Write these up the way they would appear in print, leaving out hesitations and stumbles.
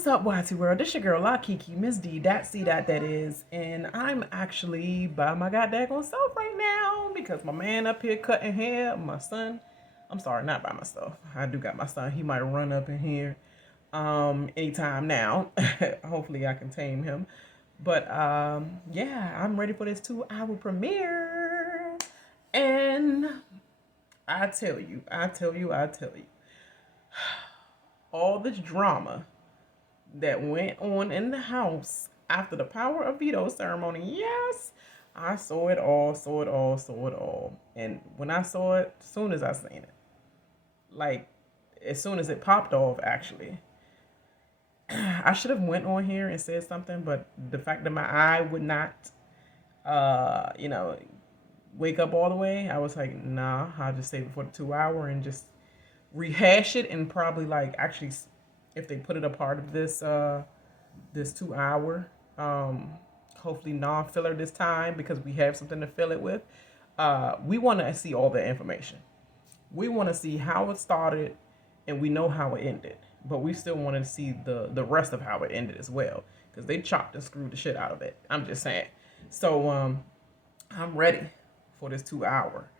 What's up, YT World? This your girl, La Kiki, Miss D, that is, and I'm actually by my goddamn self right now because my man up here cutting hair, my son. I'm sorry, not by myself. I do got my son. He might run up in here anytime now. Hopefully I can tame him. But yeah, I'm ready for this 2-hour premiere. And I tell you, all this drama that went on in the house after the power of veto ceremony. Yes, I saw it all. And when I saw it, as soon as I seen it, like as soon as it popped off, actually, I should have went on here and said something, but the fact that my eye would not, wake up all the way, I was like, nah, I'll just save it for the 2-hour and just rehash it and probably like actually, if they put it a part of this 2-hour, hopefully non-filler this time because we have something to fill it with. We want to see all the information. We want to see how it started, and we know how it ended, but we still want to see the rest of how it ended as well because they chopped and screwed the shit out of it. I'm just saying. So I'm ready for this 2-hour.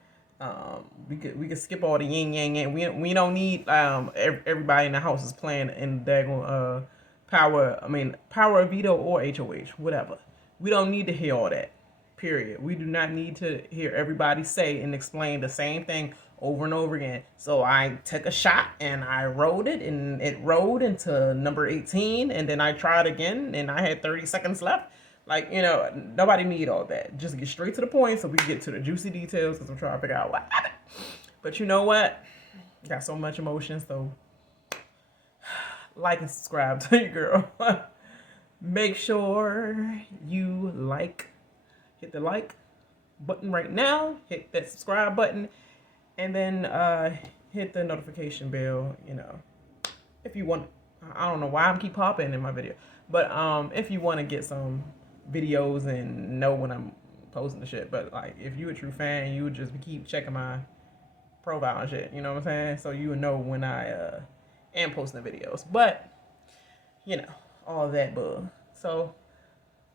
We could skip all the yin yang. We don't need everybody in the house is playing in daggone power of veto or HOH, whatever. We don't need to hear all that. Period. We do not need to hear everybody say and explain the same thing over and over again. So I took a shot and I rolled it and it rolled into number 18 and then I tried again and I had 30 seconds left. Like, nobody need all that. Just get straight to the point so we can get to the juicy details because I'm trying to figure out what happened. But you know what? Got so much emotion, so like and subscribe to your girl. Make sure you hit the like button right now, hit that subscribe button, and then hit the notification bell, if you want. I don't know why I'm keep popping in my video, but if you want to get some videos and know when I'm posting the shit. But like if you a true fan, you would just keep checking my profile and shit, you know what I'm saying? So you would know when I am posting the videos. But all that bug. So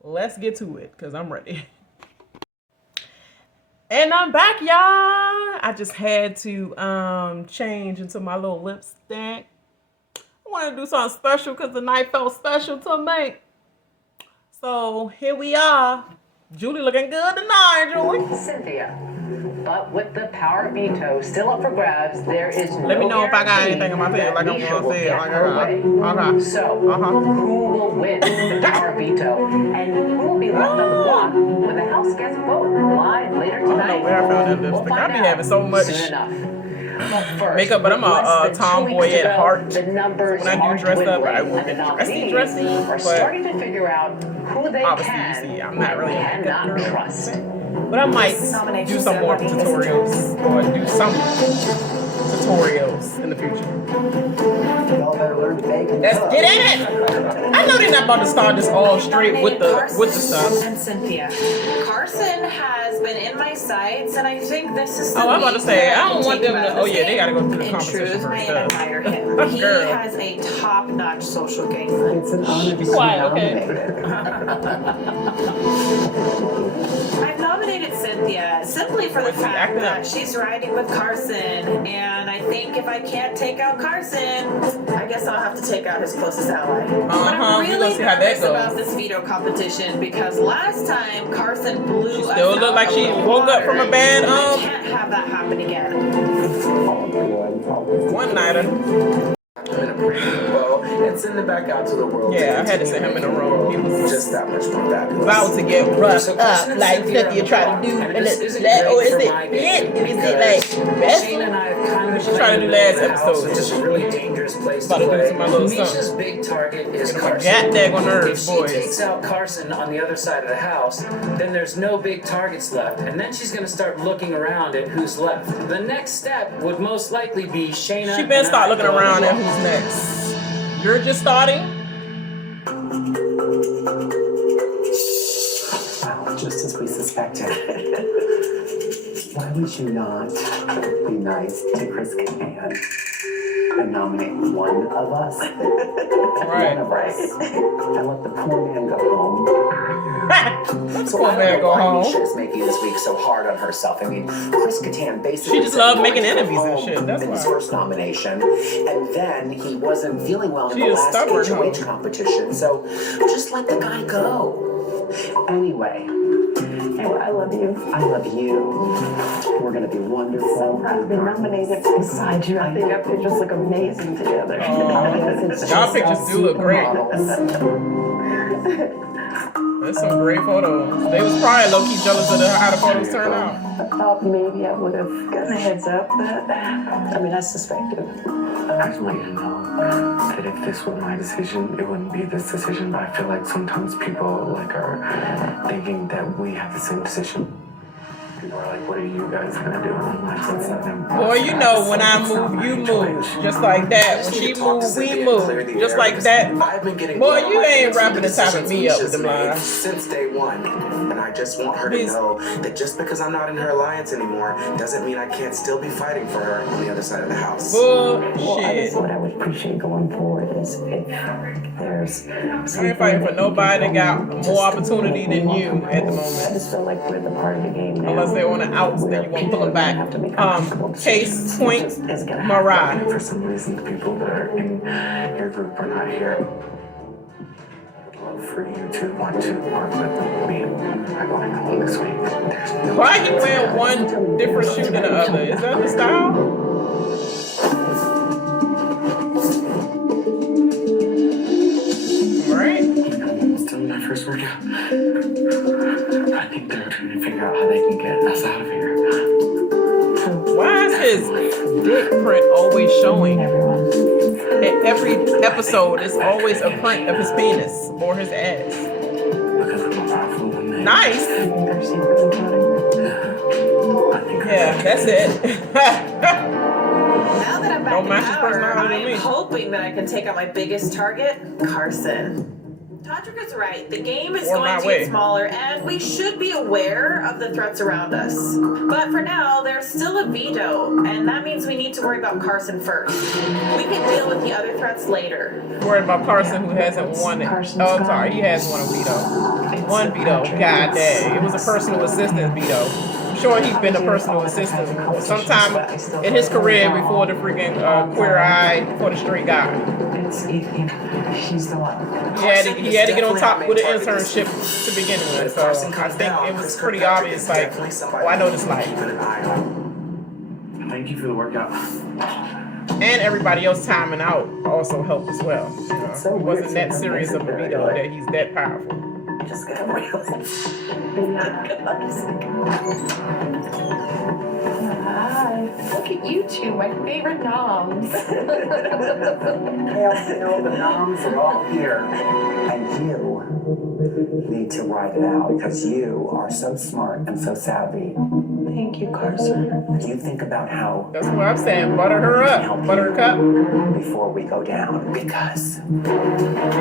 let's get to it because I'm ready. And I'm back, y'all. I just had to change into my little lipstick. I wanted to do something special because the night felt special to me. So here we are. Julie looking good tonight, Julie. Cynthia. But with the power veto still up for grabs, there is no Let me know if I got anything in my head like I'm gonna say it. Okay. So, who will win the power veto? And who will be left on the block when the House gets vote live later tonight? I don't know where I found that lipstick. I be having so much makeup, but I'm a tomboy at heart. When I do dress up, I will get dressy. Are starting to figure out who they obviously, you see, I'm not really a makeup girl. trust. But I might do some more tutorials or do some tutorials in the future. Let's get in it! I know they're not about to start this all straight with the stuff. And Cynthia. Carson has been in my sights, and I think this is the I'm about to say, I don't want them to, they gotta go through the in competition truth, I first. admire him. He has a top-notch social game. It's an honor to be quiet, okay? I've nominated Cynthia simply for the fact that she's riding with Carson, and I think if I can't take out Carson, I guess I'll have to take out his closest ally. But I'm really nervous about this veto competition because last time Carson blew us out. Still look like she woke up from a bad I can't have that happen again. one nighter. In a pretty bow and send it back out to the world. Yeah, I had to send him in a room. He was just that much more fabulous. about to get roughed up like Cynthia tried to do. And is it like best? Shane and I have kind of She tried to do last episode. It's just a really dangerous place About to to do play. to my little Misha's son. big target is My Carson. goddamn nerves, If she boys. takes out Carson on the other side of the house, then there's no big targets left, and then she's going to start looking around at who's left. The next step would most likely be Shayna. She been start looking around at who's next. You're just starting? Wow, just as we suspected. Why would you not be nice to Chris KiBone? and nominate one of us. One Right. of us. And let the poor man go home. So Poor I don't man know go why home. Misha is making this week so hard on herself. I mean, Chris Kattan basically She just said loved he making wanted to go enemies and home shit, that's in his why. first nomination, and then he wasn't feeling well in She the is last stubborn, HOH huh? competition. So just let the guy go. Anyway, I love you. I love you. We're gonna be wonderful. So proud to be nominated beside you. I think our pictures look amazing together. Y'all pictures do look great. There's some great photos. They was probably low-key jealous of how the photos turned out. I thought maybe I would have gotten a heads up, but I suspected. I just want you to know that if this were my decision, it wouldn't be this decision. But I feel like sometimes people are thinking that we have the same decision. People are like, "What are you guys gonna do?" And I'm like, "It's not impossible." Boy, you know when I move, you move. Just like that. When she move, we move. Just like that. I've been getting Boy, you ain't wrapping the top of me up with them lines. since day one, and I just want her to Please. know that just because I'm not in her alliance anymore doesn't mean I can't still be fighting for her on the other side of the house. Well, I Bullshit. guess what I would appreciate going forward is if there's I ain't fighting for nobody that got more opportunity than you at the I moment. just feel like we're the part of the game now. Unless they want to outs, then you want to pull them back. Case point, Mariah. For some reason, the people that are in your group are not here. I would love for you to want to work with me. I'm going home this week. There's no Why he chance wearing that- one different shoe than the other? Is that the style? Right? I'm still in my first workout. I think they're trying to figure out how they can get us out of here. Why is his dick print always showing? Everyone. In every episode, it's always a print of his penis or his ass. Because I'm more powerful than they. Nice. I think they're secretly plotting. I think Yeah, that's it. Now that I'm back Don't in match his power, personality to me. I'm hoping that I can take out my biggest target, Carson. Todrick is right. The game is Or going my to way. get smaller, and we should be aware of the threats around us. But for now, there's still a veto, and that means we need to worry about Carson first. We can deal with the other threats later. Worried about Carson, who hasn't won it. Carson's Oh, I'm gone. sorry, he has won a veto. One veto. God dang. It was a personal assistant veto. I'm sure he's been a personal assistant sometime in his career before the freaking queer eye, before the straight guy. She's the one. He had to get on top with an internship to begin with. So I think it was pretty obvious, like, oh, I know this life. Thank you for the workout. And everybody else timing out also helped as well. You know, it wasn't that serious of a veto that he's that powerful. Just gotta realize. Hi. Look at you two, my favorite noms. The noms are all here. And you need to ride it out because you are so smart and so savvy. Thank you, Carson. You think about how That's what I'm saying. Butter her up. Butter her cup. before we go down because She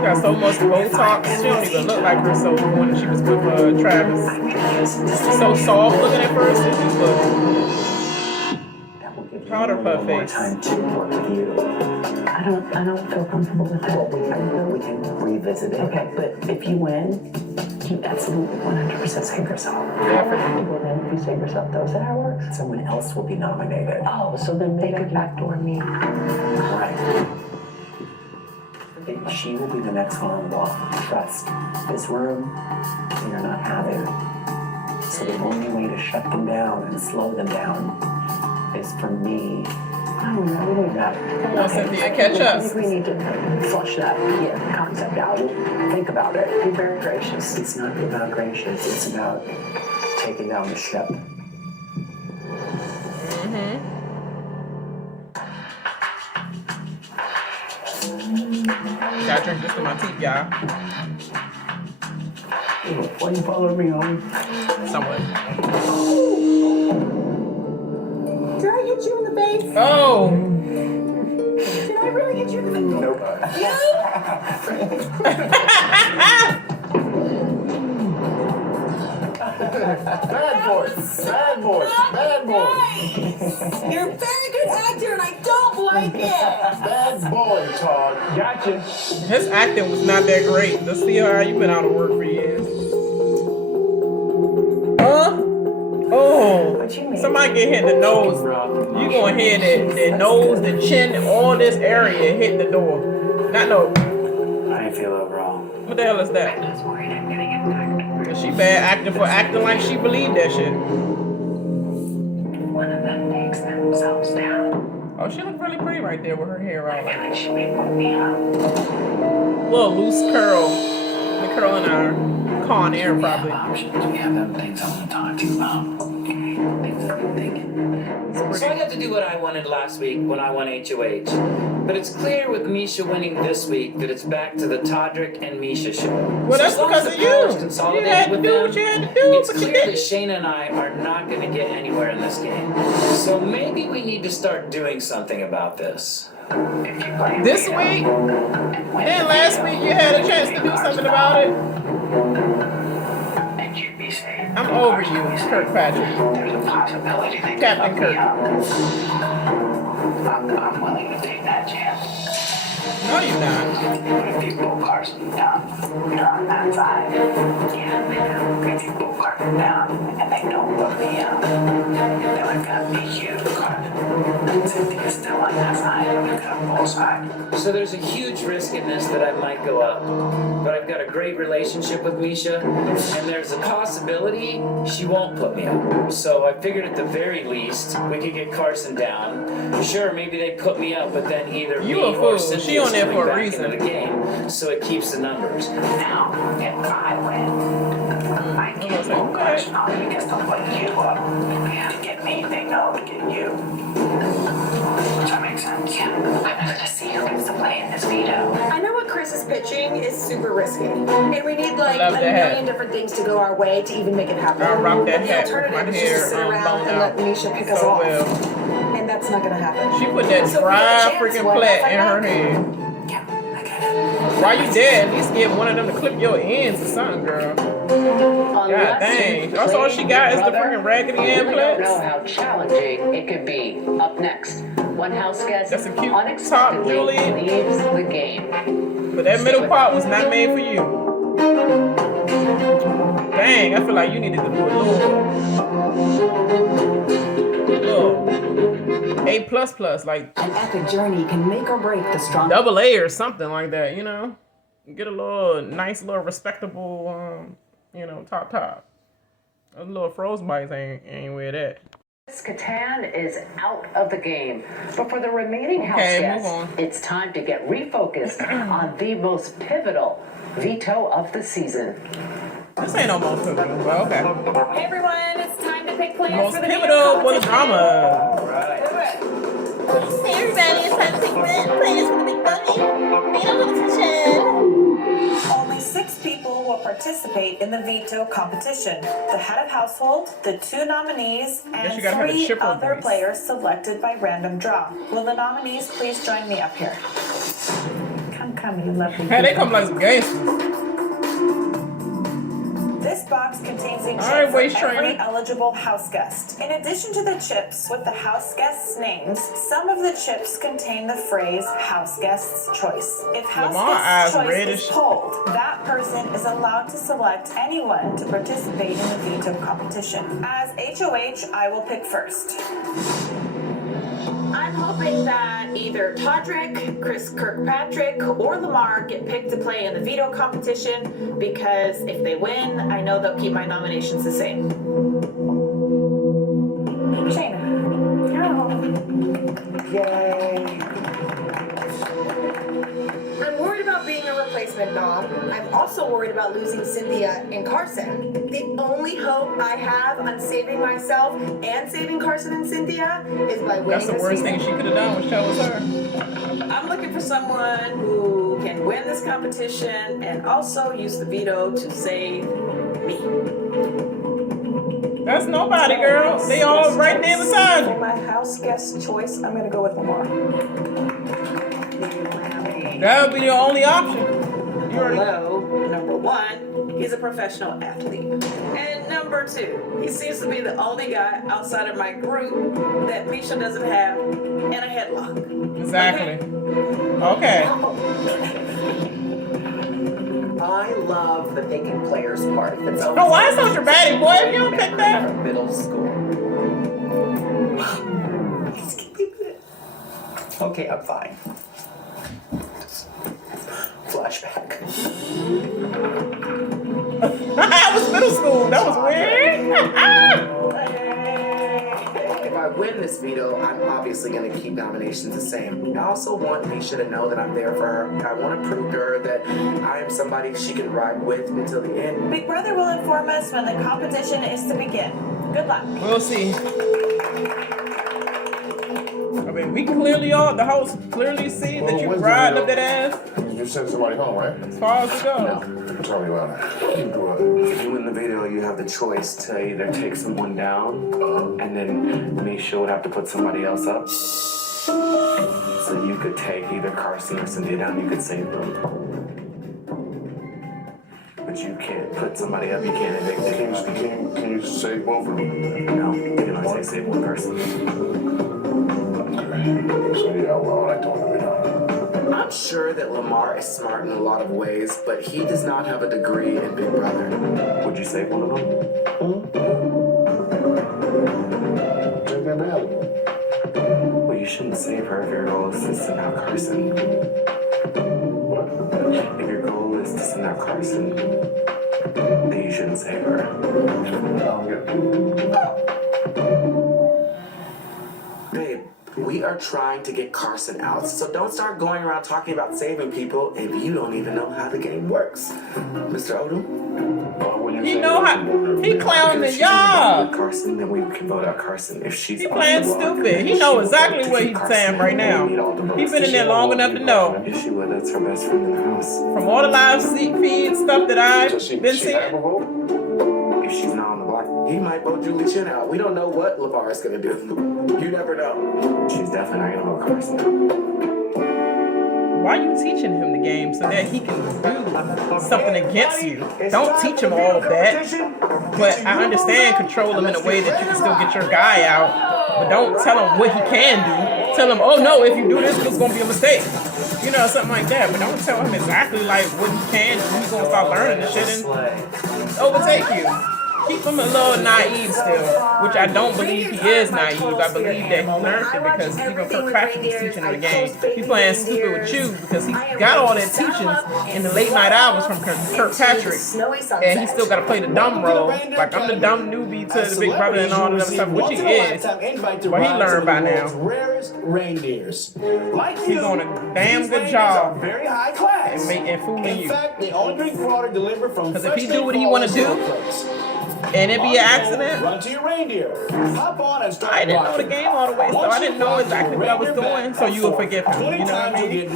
got so much Botox. She don't even look like herself when she was with Travis. She's so soft looking at first. It just look. that will give you Proud a of her little more face. time to work with you. I don't feel comfortable with that. We can revisit it. Okay, but if you win, you absolutely 100% save yourself. Well, then if you save yourself, though, is that how it works? Someone else will be nominated. Oh, so then they could backdoor me. Right. She will be the next one on the wall. Trust. This room, you're not having. So the only way to shut them down and slow them down is for me. I don't know, we need that. Come on, Cynthia, catch I up. think we need to flush that concept out. Think about it. Be very gracious. It's not about gracious, it's about taking down the ship. Gotta drink this to my teeth, y'all. Why you following me home? Somewhat. Did I hit you in the face? Oh! Did I really hit you in the face? Nope. Bad boys. Bad boys. Bad boys. You're a very good actor, and I don't blame like it. Bad boy, Todd. Gotcha. His acting was not that great. Let's see how you been out of work for years. Oh, somebody get hit in the nose. You gonna hear the nose, the chin, all this area hit the door. Not no. How do you feel overall? What the hell is that? I'm just worried I'm gonna get back. Is she bad acting for acting like she believed that shit? One of them takes themselves down. Oh, she look really pretty right there with her hair I out. feel like she may put me up. Little loose curl. The curl in our Con Air We have probably. options. We have them things I want to talk to you about. Things I've been thinking. So I got to do what I wanted last week when I won HOH. But it's clear with Misha winning this week that it's back to the Todrick and Misha show. Well, that's as long because as of the powers you. consolidate You had to with do them, what you had to do, it's but you clear that didn't. Shayna and I are not going to get anywhere in this game. So maybe we need to start doing something about this. If you play This veto week? and win Then the last veto, week you had a chance to do something about it. and you'd be safe. I'm over you, Kirkpatrick. There's a possibility they Captain could fuck me Kirk. up. I'm willing to take that chance. No, you're not. But if you pull Carson down, you're on that side. Yeah, I know. If you pull Carson down and they don't put me up, then we've got me, you, Carson. And Cynthia's still on that side. We've got both sides. So there's a huge risk in this that I might go up. But I've got a great relationship with Misha, and there's a possibility she won't put me up. So I figured at the very least, we could get Carson down. Sure, maybe they put me up, but then either You me a or fool. Cynthia's She on there coming for a back reason. into the game, so it keeps the numbers. Now, if I win, I I'm can't gonna say, pull okay. Carson off because they'll put you up. To get me, they know to get you. Does that make sense? Yeah. I'm gonna see who gets to play in this veto. I know what Chris is pitching is super risky. And we need like love a that hat. million different things to go our way to even make it happen. I rock that But the hat with my alternative is just to hair sit around blown and out let Misha pick us so off. well. And that's not gonna happen. She put that So if we get a dry chance, freaking why not plait fight in her back? head. Yeah, I get it. Why you dead? At least give one of them to clip your ends or something, girl. God dang. That's all she got is the freaking raggedy You end really don't know plaits. how challenging it could be. Up next, one house guest That's a cute top, unexpectedly Julie. leaves the game. But that middle part was not made for you. Dang, I feel like you needed to do a little A++, like An epic journey can make or break the strong. double A or something like that, you know? Get a little nice, little respectable, top. Those little frostbites ain't where that. Catan is out of the game. But for the remaining house Okay, guests, move on. it's time to get refocused on the most pivotal veto of the season. This ain't no most pivotal, but okay. Hey everyone, it's time to pick players Most for the pivotal for the competition. drama. Hey everybody, it's time to pick players for the big dummy. Veto competition. Only 6 people will participate in the veto competition. The head of household, the 2 nominees, Guess you and gotta have a 3 chipper other voice. players selected by random draw. Will the nominees please join me up here? Come, you lovely Hey, they people. come like some gangsters. This box contains a chip right, for waist every trainer. eligible house guest. In addition to the chips with the house guests' names, some of the chips contain the phrase house guest's choice. If house Lamar guest's eyes choice red as is shit. pulled, that person is allowed to select anyone to participate in the veto competition. As HOH, I will pick first. I'm hoping that either Todrick, Chris Kirkpatrick, or Lamar get picked to play in the veto competition because if they win, I know they'll keep my nominations the same. Shayna. Yay. I'm worried about being a replacement mom. I'm also worried about losing Cynthia and Carson. The only hope I have on saving myself and saving Carson and Cynthia is by winning That's the this worst season. thing she could have done was chose her. I'm looking for someone who can win this competition and also use the veto to save me. That's nobody, girl. They all right there beside For you. my house guest choice, I'm gonna go with Lamar. That would be your only option. You already. Hello, number 1. he's a professional athlete. And number 2, he seems to be the only guy outside of my group that Misha doesn't have in a headlock. Exactly. Okay. I love the picking players part. That's Oh, why is so dramatic, boy? If you don't pick that. from middle school. Okay, I'm fine. Flashback. That was middle school. That was weird. If I win this veto, I'm obviously going to keep nominations the same. I also want Misha to know that I'm there for her. I want to prove to her that I am somebody she can ride with until the end. Big Brother will inform us when the competition is to begin. Good luck. We'll see. I mean, we clearly all, the hosts clearly see that you riding up that ass You sent somebody home, right? as far as it goes. Tell me about it. If you win the video, you have the choice to either take someone down, and then Misha would have to put somebody else up. So you could take either Carson or Cynthia down, you could save them. But you can't put somebody up, you can't evict them. Can you save both of them? No, you can only save one person. So yeah, well, I told him, I'm sure that Lamar is smart in a lot of ways, but he does not have a degree in Big Brother. Would you save one of them? Well, you shouldn't save her if your goal is to send out Carson. If your goal is to send out Carson, then you shouldn't save her. Babe, we are trying to get Carson out, so don't start going around talking about saving people if you don't even know how the game works. Mr. Odom? You know how he clowning If she's y'all. with Carson, then we can vote out Carson. If she's He off playing the block, stupid. He if know she exactly wants what to he's keep saying right Carson, now. we need all the votes. He's been in If there she long won't enough to vote know. If she would, that's her best friend in the house. From all the live feed stuff that I've been she have a seeing. vote? If she's not on the block, He might vote Julie Chin out. We don't know what LeVar is going to do. You never know. she's definitely not gonna vote Carson. Why are you teaching him the game so that he can do something against you? Don't teach him all of that. But I understand control him in a way that you can still get your guy out. But don't tell him what he can do. Tell him, oh no, if you do this, it's gonna be a mistake. You know, something like that. But don't tell him exactly like what he can do. He's gonna start learning the shit and overtake you. Keep him a little naive still, which I don't believe he is naive. I believe that he learned it because even Kirk Patrick is teaching him the game. He's playing stupid with you because he got all that teachings in the late night hours from Kirk Patrick, and he still got to play the dumb role. Like I'm the dumb newbie to the Big Brother and all that other stuff, which he is. But he learned by now. Rarest reindeers. Like He's doing a damn good job very high class. and fooling In you. fact, they all drink water delivered from Because if he do what he want to do, and it be an accident, run to your reindeer. Hop on and start I didn't know the game all the way, so I didn't know exactly what I was doing, so you will forgive him. You know what I mean?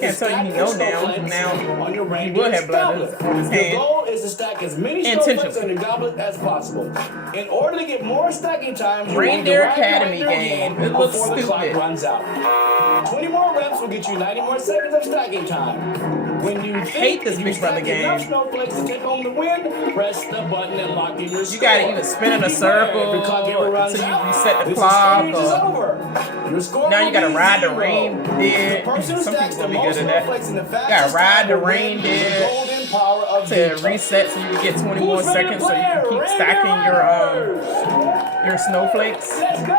Can't tell you he know now. Now he will have blood on his Your hand. goal is to stack as many snowflakes in your goblet as possible. In order to get more stacking times, you Reindeer want to ride your Academy reindeer game. It looks before the clock stupid. runs out. 20 more reps will get you 90 more seconds of stacking time. When you hate this Big Brother game. enough snowflakes to take home the win, press the button and lock in your You gotta either spin in a circle until you reset the clock, or now you gotta ride the reindeer. Some people gonna be good at that. You gotta ride the reindeer to reset so you can get 20 more seconds so you can keep stacking your snowflakes. Let's go!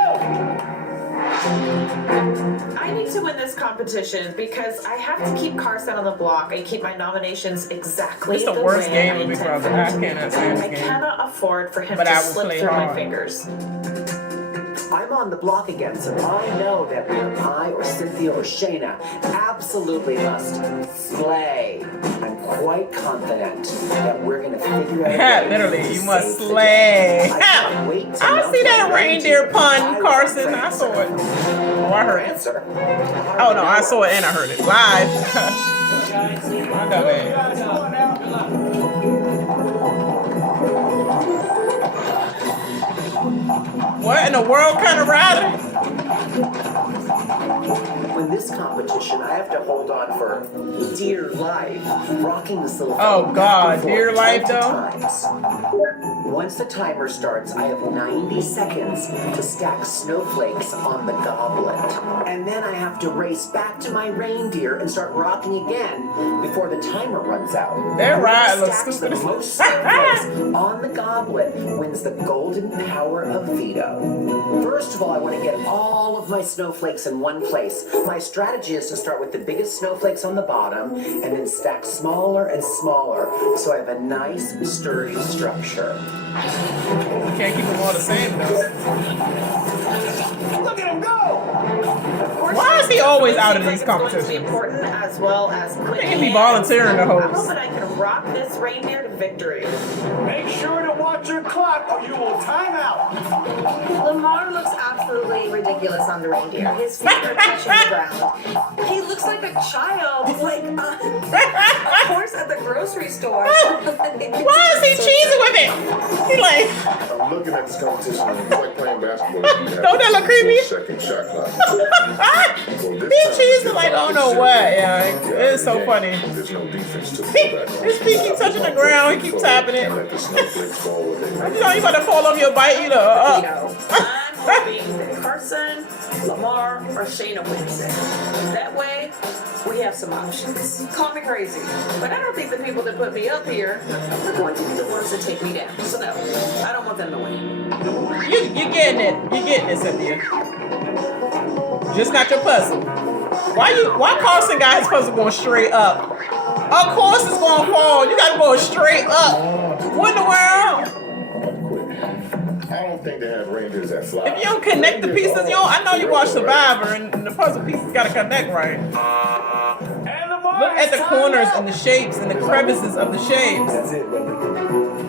I need to win this competition because I have to keep Carson on the block and keep my nominations exactly It's the the worst way game I of Big intend Brother. for I it to be. cannot stand I this game. cannot afford for him But to I will slip play through my hard. fingers. I'm on the block again, so I know that I or Cynthia or Shayna absolutely must slay. I'm quite confident that we're gonna figure out a way Literally, to you must save the slay. day. I can't wait to I announce see that my reindeer ranking. pun, I Carson. want I saw it. Oh, I heard it. answer. Oh no, I saw it and I heard it live. My dumb ass. What in the world kind of rally? When this this competition, I have to hold on for dear life, rocking this little Oh God, dear life though. times. Once the timer starts, I have 90 seconds to stack snowflakes on the goblet. And then I have to race back to my reindeer and start rocking again before the timer runs out. That ride Whoever looks stacks stupid. the most snowflakes on the goblet wins the golden power of veto. First of all, I want to get all of my snowflakes in one place. My strategy is to start with the biggest snowflakes on the bottom and then stack smaller and smaller so I have a nice, sturdy structure. You can't keep them all the same though. Look at him go! Why is he always out of these It's going to be competitions? important as well as quick. He can be volunteering to I'm host. hoping I can rock this reindeer to victory. Make sure to watch your clock or you will time out. Lamar looks absolutely ridiculous on the reindeer. His feet are touching the ground. He looks like a child, like a horse at the grocery store. Why is he cheesing with it? He like, I'm looking at this competition. It's like playing basketball. don't that look creepy? Second shot clock. He cheesing like, oh no what? Yeah, it's so funny. There's no defense to it. His feet keep touching the ground. He keep tapping it. Let the snowflakes fall where they You know, you about to fall off your bike. You know, I'm hoping that Carson, Lamar, or Shayna wins it. That way, we have some options. Call me crazy, but I don't think the people that put me up here are going to be the ones that take me down. So no, I don't want them to win. You're getting it. You're getting it, Cynthia. Just not your puzzle. Why Carson got his puzzle going straight up? Of course it's gonna fall. You gotta go straight up. What in the world? I don't think they have reindeers that fly. If you don't connect the pieces, I know you watch Survivor and the puzzle pieces gotta connect right. Look at the corners and the shapes and the crevices of the shapes. That's it, brother.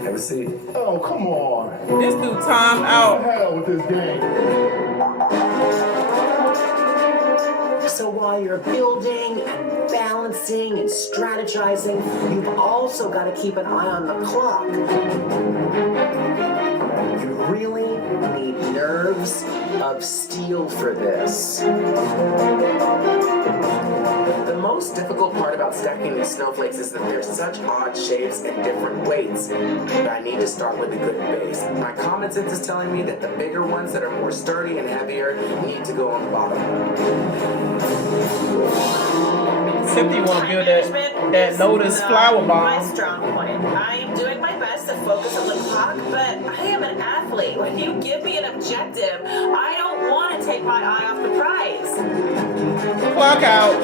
Have a seat. Oh, come on. This dude time out. Hell with this game. So while you're building and balancing and strategizing, you've also got to keep an eye on the clock. You really need nerves of steel for this. The most difficult part about stacking these snowflakes is that they're such odd shapes and different weights. But I need to start with a good base. My common sense is telling me that the bigger ones that are more sturdy and heavier need to go on the bottom. Cynthia want to build that Lotus flower My bomb. strong point. I am doing my best to focus on the clock, but I am an athlete. When you give me an objective, I don't want to take my eye off the prize. Clock out.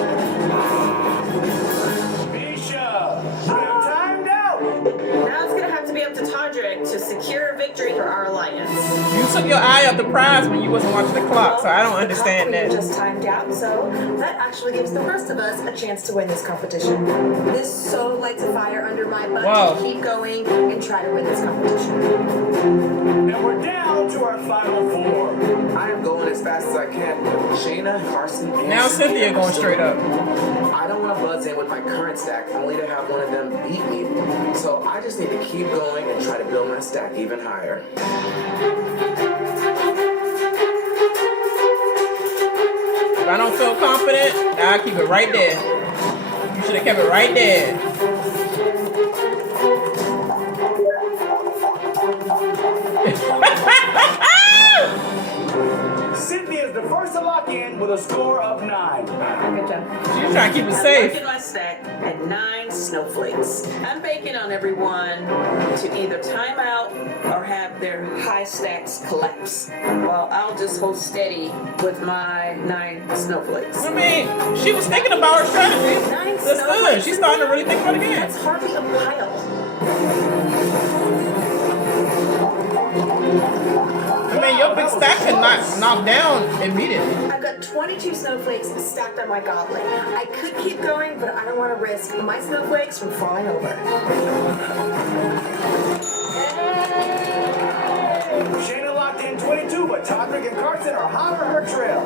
Misha, I'm timed out. Now it's going to have to be up to Todrick to secure victory for our alliance. You took your eye off the prize when you wasn't watching the clock, so I don't understand We that. just timed out, so that actually gives the rest of us a chance to win this competition. This so lights a fire under my butt Whoa. to keep going and try to win this competition. And we're down to our final four. I am going as fast as I can. Shayna, Carson, and Now Cynthia going straight up. I don't want to buzz in with my current stack only to have one of them beat me. So I just need to keep going and try to build my stack even higher. If I don't feel confident, I'll keep it right there. You should have kept it right there. Cynthia is the first to lock in with a score of 9. Good job. She's trying to keep it I'm safe. working my stack at 9 snowflakes. I'm banking on everyone to either time out or have their high stacks collapse. Well, I'll just hold steady with my 9 snowflakes. I mean, she was thinking about her strategy. 9 That's good. snowflakes. She's starting to really think about the game. That's hardly a pile. I mean, your big stack can knock down immediately. I've got 22 snowflakes stacked on my goblet. I could keep going, but I don't want to risk my snowflakes from falling over. Shayna locked in 22, but Todrick and Carson are hot on her trail.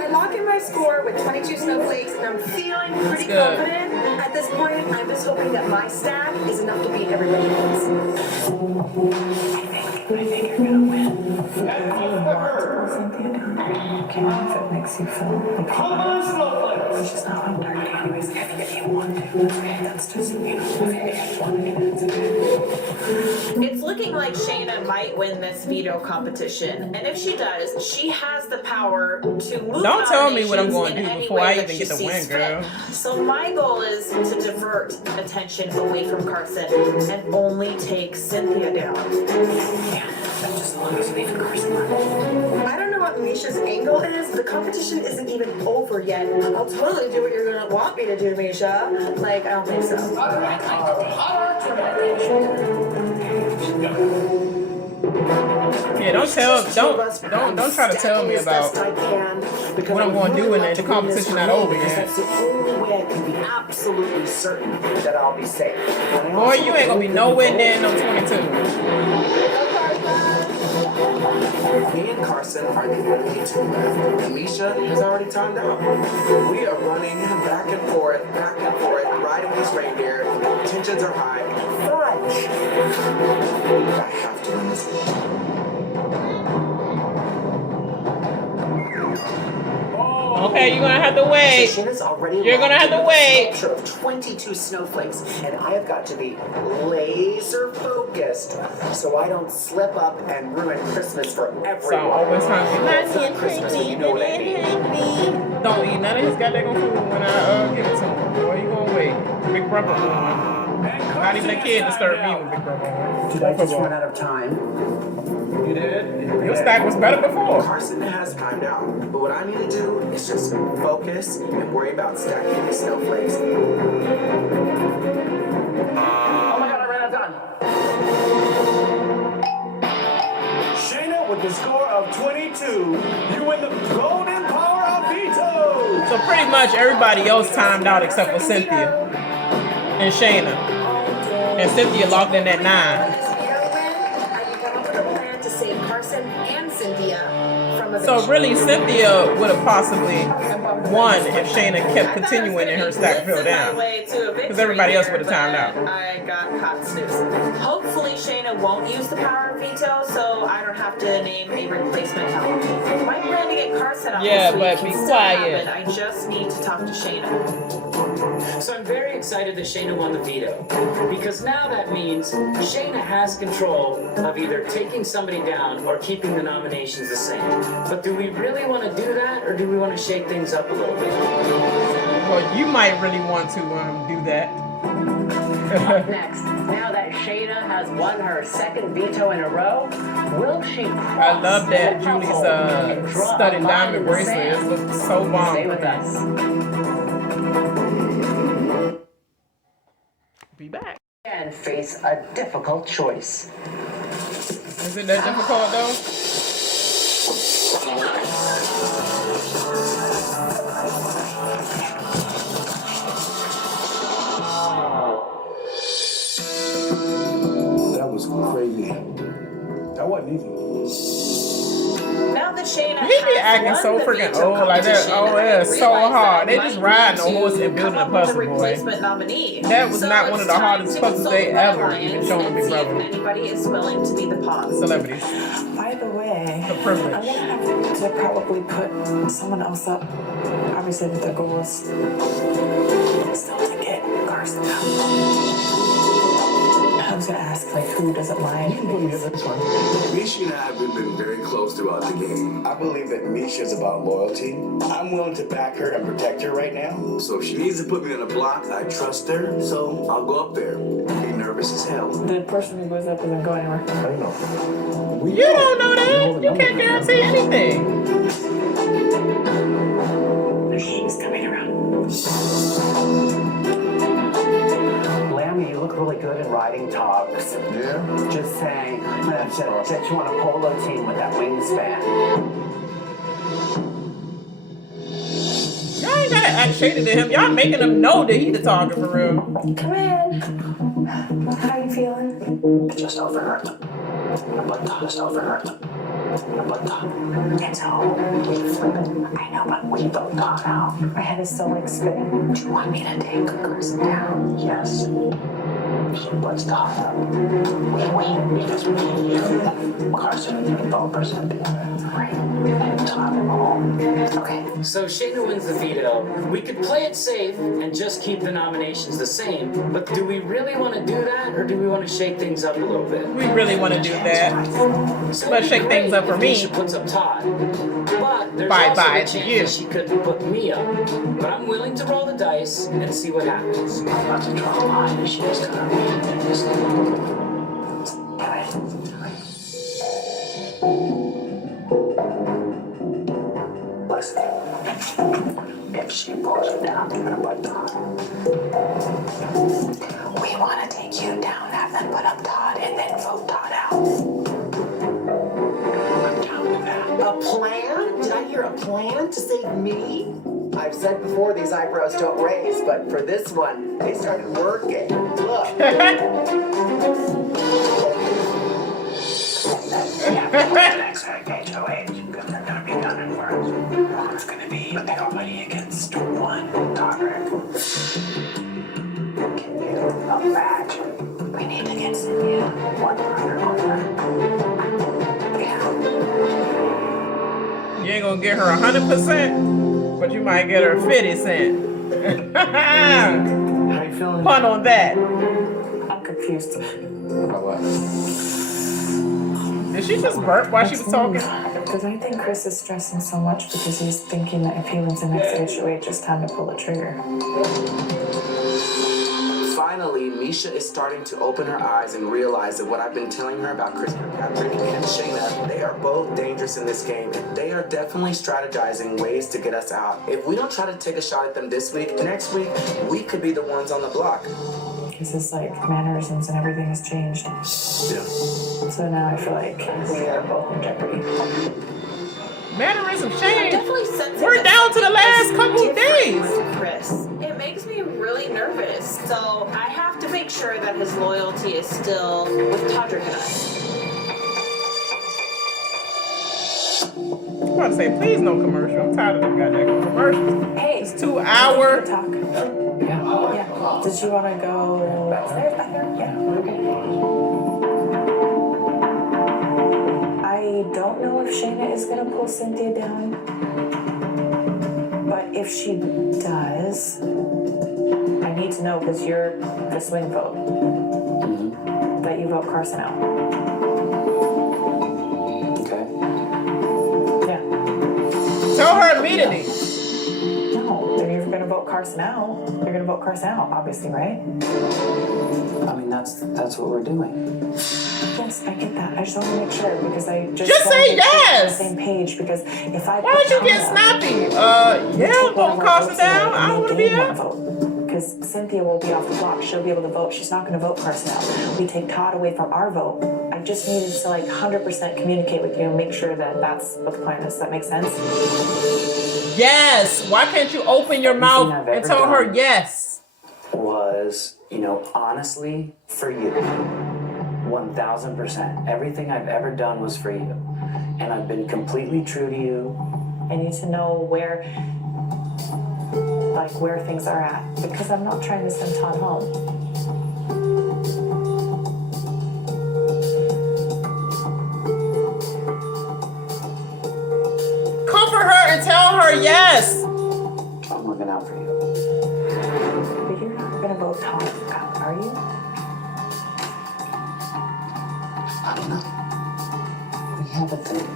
I lock in my score with 22 snowflakes, and I'm feeling pretty Good. confident. At this point, I'm just hoping that my stack is enough to beat everybody else. I think you're gonna win. if you want to pull Cynthia down, you can if it makes you feel like it's just not on dirty anyways. If you want to, that's just, you know, if you want to, it's okay. It's looking like Shayna might win this veto competition, and if she does, she has the power to move. Don't tell me what I'm going to do before I even get the win, girl. So my goal is to divert attention away from Carson and only take Cynthia down. Yeah, that's just as long as you leave Carson alone. I don't know what Misha's angle is. The competition isn't even over yet. I'll totally do what you're gonna want me to do, Misha. Like, I don't think so. Yeah, don't try to tell me about what I'm going to do in the competition not over yet. That's the only way I can be absolutely certain that I'll be safe. Boy, you ain't gonna be nowhere near no 22. Me and Carson are the only two left, and Misha has already timed out. We are running back and forth, riding these reindeer. Tensions are high. Fudge! I have to win this game. Okay, you're gonna have to wait. So Shayna's already You're gonna have to wait. A sculpture of 22 snowflakes, and I have got to be laser focused so I don't slip up and ruin Christmas for everyone. So always trying to It's not Christmas, and you know what I mean. Don't eat none of his goddamn food when I give it to him. Boy, you gonna wait. Big brother on. Not even a kid disturb me with Big brother on. Did I just run out of time? You did? Your stack was better before. Carson has timed out, but what I need to do is just focus and worry about stacking these snowflakes. Oh my god, I ran out of time. Shayna, with the score of 22, you win the golden power of veto. So pretty much everybody else timed out except for Cynthia and Shayna. And Cynthia locked in at 9. So really, Cynthia would have possibly won if Shayna kept continuing in her stack fill down. Because everybody else would have timed out. I got caught snoozing. Hopefully Shayna won't use the power of veto, so I don't have to name a replacement talent. My plan to get Carson off Yeah, this but week be can still quiet. happen. I just need to talk to Shayna. So I'm very excited that Shayna won the veto, because now that means Shayna has control of either taking somebody down or keeping the nominations the same. But do we really want to do that, or do we want to shake things up a little bit? Well, you might really want to do that. Up next, now that Shayna has won her second veto in a row, will she cross I love that the Julie's hole and draw a studded line diamond in the bracelet. It sand? looks so bomb. Stay with us. Be back. And face a difficult choice. Is it that difficult though? That was crazy. That wasn't easy. Now that Shayna He be acting has so won the freaking veto old like that. competition, Oh, I yeah, so realize hard. that They I just might riding a need horse to and building come a up with puzzle, boy. replacement nominee. That was So not one of the it's hardest time to puzzles they consult my ever alliance even shown and Big see if Brother. anybody is willing to be the pawn. Celebrities. By the way, The privilege. I'm gonna have to probably put someone else up. Obviously, with the goal is still to get Carson out. I was gonna ask, like, who doesn't mind? Misha and I have been very close throughout the game. I believe that Misha is about loyalty. I'm willing to back her and protect her right now. So if she needs to put me on a block, I trust her, so I'll go up there. Be nervous as hell. The person who goes up isn't going anywhere. I don't know. You don't know that. You can't guarantee anything. He's coming around. Lammy, you look really good in riding togs. Yeah? Just saying that you want a polo team with that wingspan. Y'all ain't gotta act shady to him. Y'all making him know that he the target for real. Come in. How you feeling? Just overheard them. But just overheard them. But it's home. I know, but we don't talk now. My head is still like spinning. Do you want me to take Carson down? Yes. Let's talk. Because me, you, Carson, and even vote for Cynthia. Right. And Todd and home. Okay. So Shayna wins the veto. We could play it safe and just keep the nominations the same, but do we really want to do that, or do we want to shake things up a little bit? We really want to do that. So Let's shake things up for me. Misha puts up Todd, but there's Bye also bye the to chance you. that she could put me up. But I'm willing to roll the dice and see what happens. I'm about to draw a line and she just gonna read this. Listen, if she pulls you down, you're gonna put Todd. We want to take you down, have them put up Todd, and then vote Todd out. I'm down with that. A plan? Did I hear a plan to save me? I've said before these eyebrows don't raise, but for this one, they started working. Look. Next HOH, because they're gonna be done in words. It's gonna be nobody against one topic. Can you imagine? We need to get Cynthia. 100%. Yeah. You ain't gonna get her 100%, but you might get her 50 cents. How you feeling? Pun on that. I'm confused. About what? Did she just burp while she was talking? Because I think Chris is stressing so much because he's thinking that if he wins the next HOH, it's time to pull the trigger. Finally, Misha is starting to open her eyes and realize that what I've been telling her about Chris Kirkpatrick and Shayna, they are both dangerous in this game, and they are definitely strategizing ways to get us out. If we don't try to take a shot at them this week, next week, we could be the ones on the block. Because his mannerisms and everything has changed. Yeah. So now I feel like we are both in jeopardy. Mannerism I'm changed. definitely sensing We're that down to the last something couple of is different days. with Chris. It makes me really nervous. So I have to make sure that his loyalty is still with Todrick and I. I'm about to say, please no commercial. I'm tired of them goddamn commercials. Hey, It's 2 hour. talk. Yeah. Yeah. Did you want to go upstairs back there? Yeah. Okay. I don't know if Shayna is going to pull Cynthia down. But if she does, I need to know because you're the swing vote. That you vote Carson out. Okay. Yeah. Tell her immediately. No, then you're going to vote Carson out. You're going to vote Carson out, obviously, right? I mean, that's what we're doing. Yes, I get that. I just want to make sure because I just Just want say to make sure we're on the yes. same page because if I Why don't you get snappy? Yeah, I'm gonna cost it down. I don't want to be out. Because Cynthia will be off the block. She'll be able to vote. She's not going to vote Carson out. We take Todd away from our vote. I just needed to 100% communicate with you and make sure that that's what the plan is. Does that make sense? Yes. Why can't you open your mouth I've and ever tell her done. yes? Was, honestly, for you. 1000%. Everything I've ever done was for you. And I've been completely true to you. I need to know where things are at because I'm not trying to send Todd home. Comfort her and tell her yes. I'm looking out for you. But you're not going to vote Todd out, are you? I don't know. We have a thing.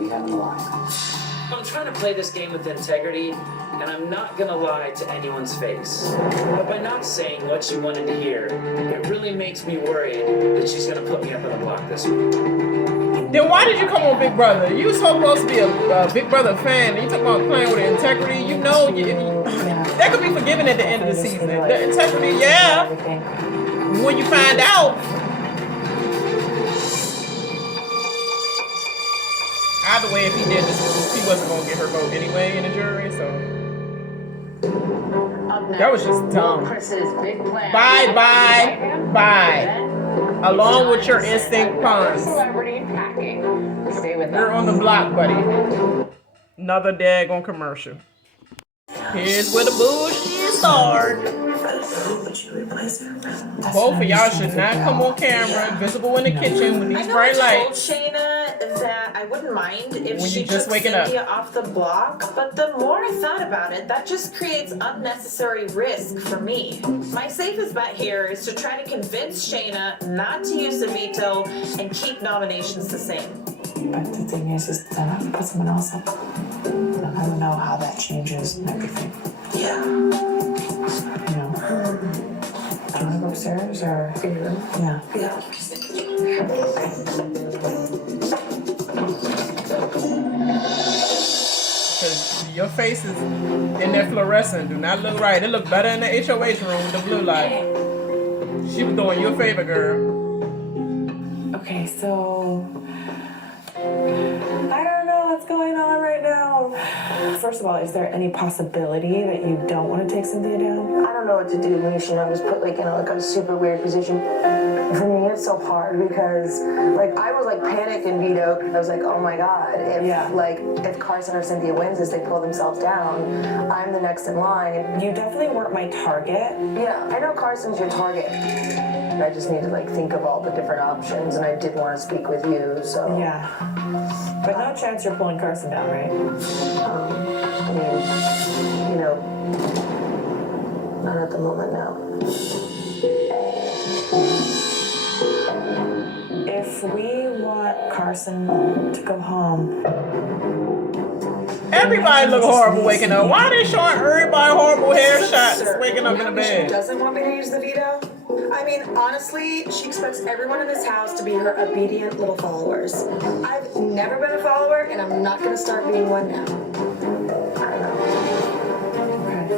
We haven't lied. I'm trying to play this game with integrity, and I'm not gonna lie to anyone's face. But by not saying what she wanted to hear, it really makes me worried that she's gonna put me up on the block this week. Then why did you come on Big Brother? You were supposed to be a Big Brother fan. And you talking about playing with integrity. That could be forgiven at the end of the season. The integrity, yeah. When you find out. Either way, if he did this, he wasn't going to get her vote anyway in the jury, so. That was just dumb. Bye, bye, bye. Along with your instinct puns. You're on the block, buddy. Another daggone commercial. Here's where the bullshit start. Both of y'all should not come on camera, visible in the kitchen with these bright lights. I told Shayna that I wouldn't mind if When she you just took waking Cynthia up. off the block, but the more I thought about it, that just creates unnecessary risk for me. My safest bet here is to try to convince Shayna not to use the veto and keep nominations the same. But the thing is that I put someone else up. And I don't know how that changes everything. Yeah. You know. Do you want to go upstairs or? Yeah. Yeah. Because your face is in that fluorescent. Do not look right. It look better in the HOH room with the blue light. She was doing you a favor, girl. Okay, so I don't know what's going on right now. First of all, is there any possibility that you don't want to take Cynthia down? I don't know what to do, Misha. I was put like in a super weird position. For me, it's so hard because like I was like panicked and vetoed. I was like, oh my god, if Carson or Cynthia wins this, they pull themselves down. I'm the next in line. You definitely weren't my target. Yeah, I know Carson's your target. I just need to like think of all the different options, and I did want to speak with you. So yeah, but no chance you're pulling Carson down, right? I mean, you know, not at the moment now. If we want Carson to go home. Everybody look horrible waking up. Why are they showing everybody horrible hair shots waking up in the She bed? doesn't want me to use the veto. I mean, honestly, she expects everyone in this house to be her obedient little followers. I've never been a follower, and I'm not going to start being one now. I don't know.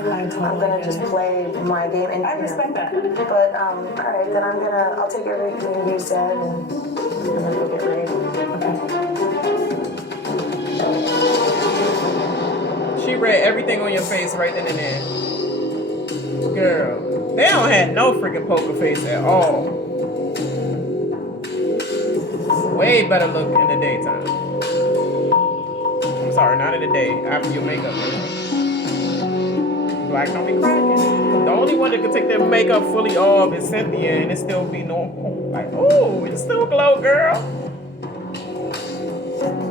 I'm gonna just play my game, and I respect that. But all right, then I'll take everything you said, and I'm gonna go get ready. Okay. She read everything on your face right then and there. Girl, they don't have no freaking poker face at all. Way better look in the daytime. I'm sorry, not in the day. After your makeup. Black don't be cracking. The only one that can take their makeup fully off is Cynthia, and it still be normal. Like, oh, it still glow, girl.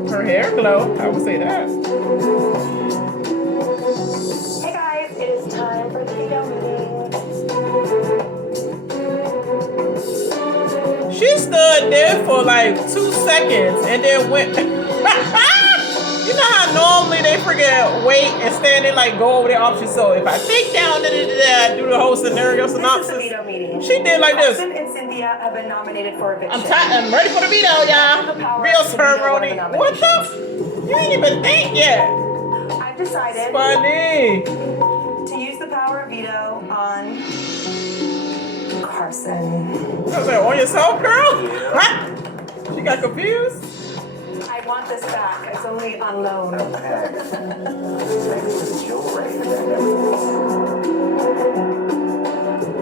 Her hair glow. I would say that. Hey guys, it is time for the veto meeting. She stood there for like 2 seconds and then went. You know how normally they forget wait and stand there like go over their options. So if I think down, do the whole scenario synopsis. This is the veto meeting. She did like this. Carson and Cynthia have been nominated for eviction. I'm ready for the veto, y'all. Real ceremony. What the? You ain't even think yet. I've decided Funny. to use the power of veto on Carson. I was like, on yourself, girl? Huh? She got confused. I want this back. It's only on loan.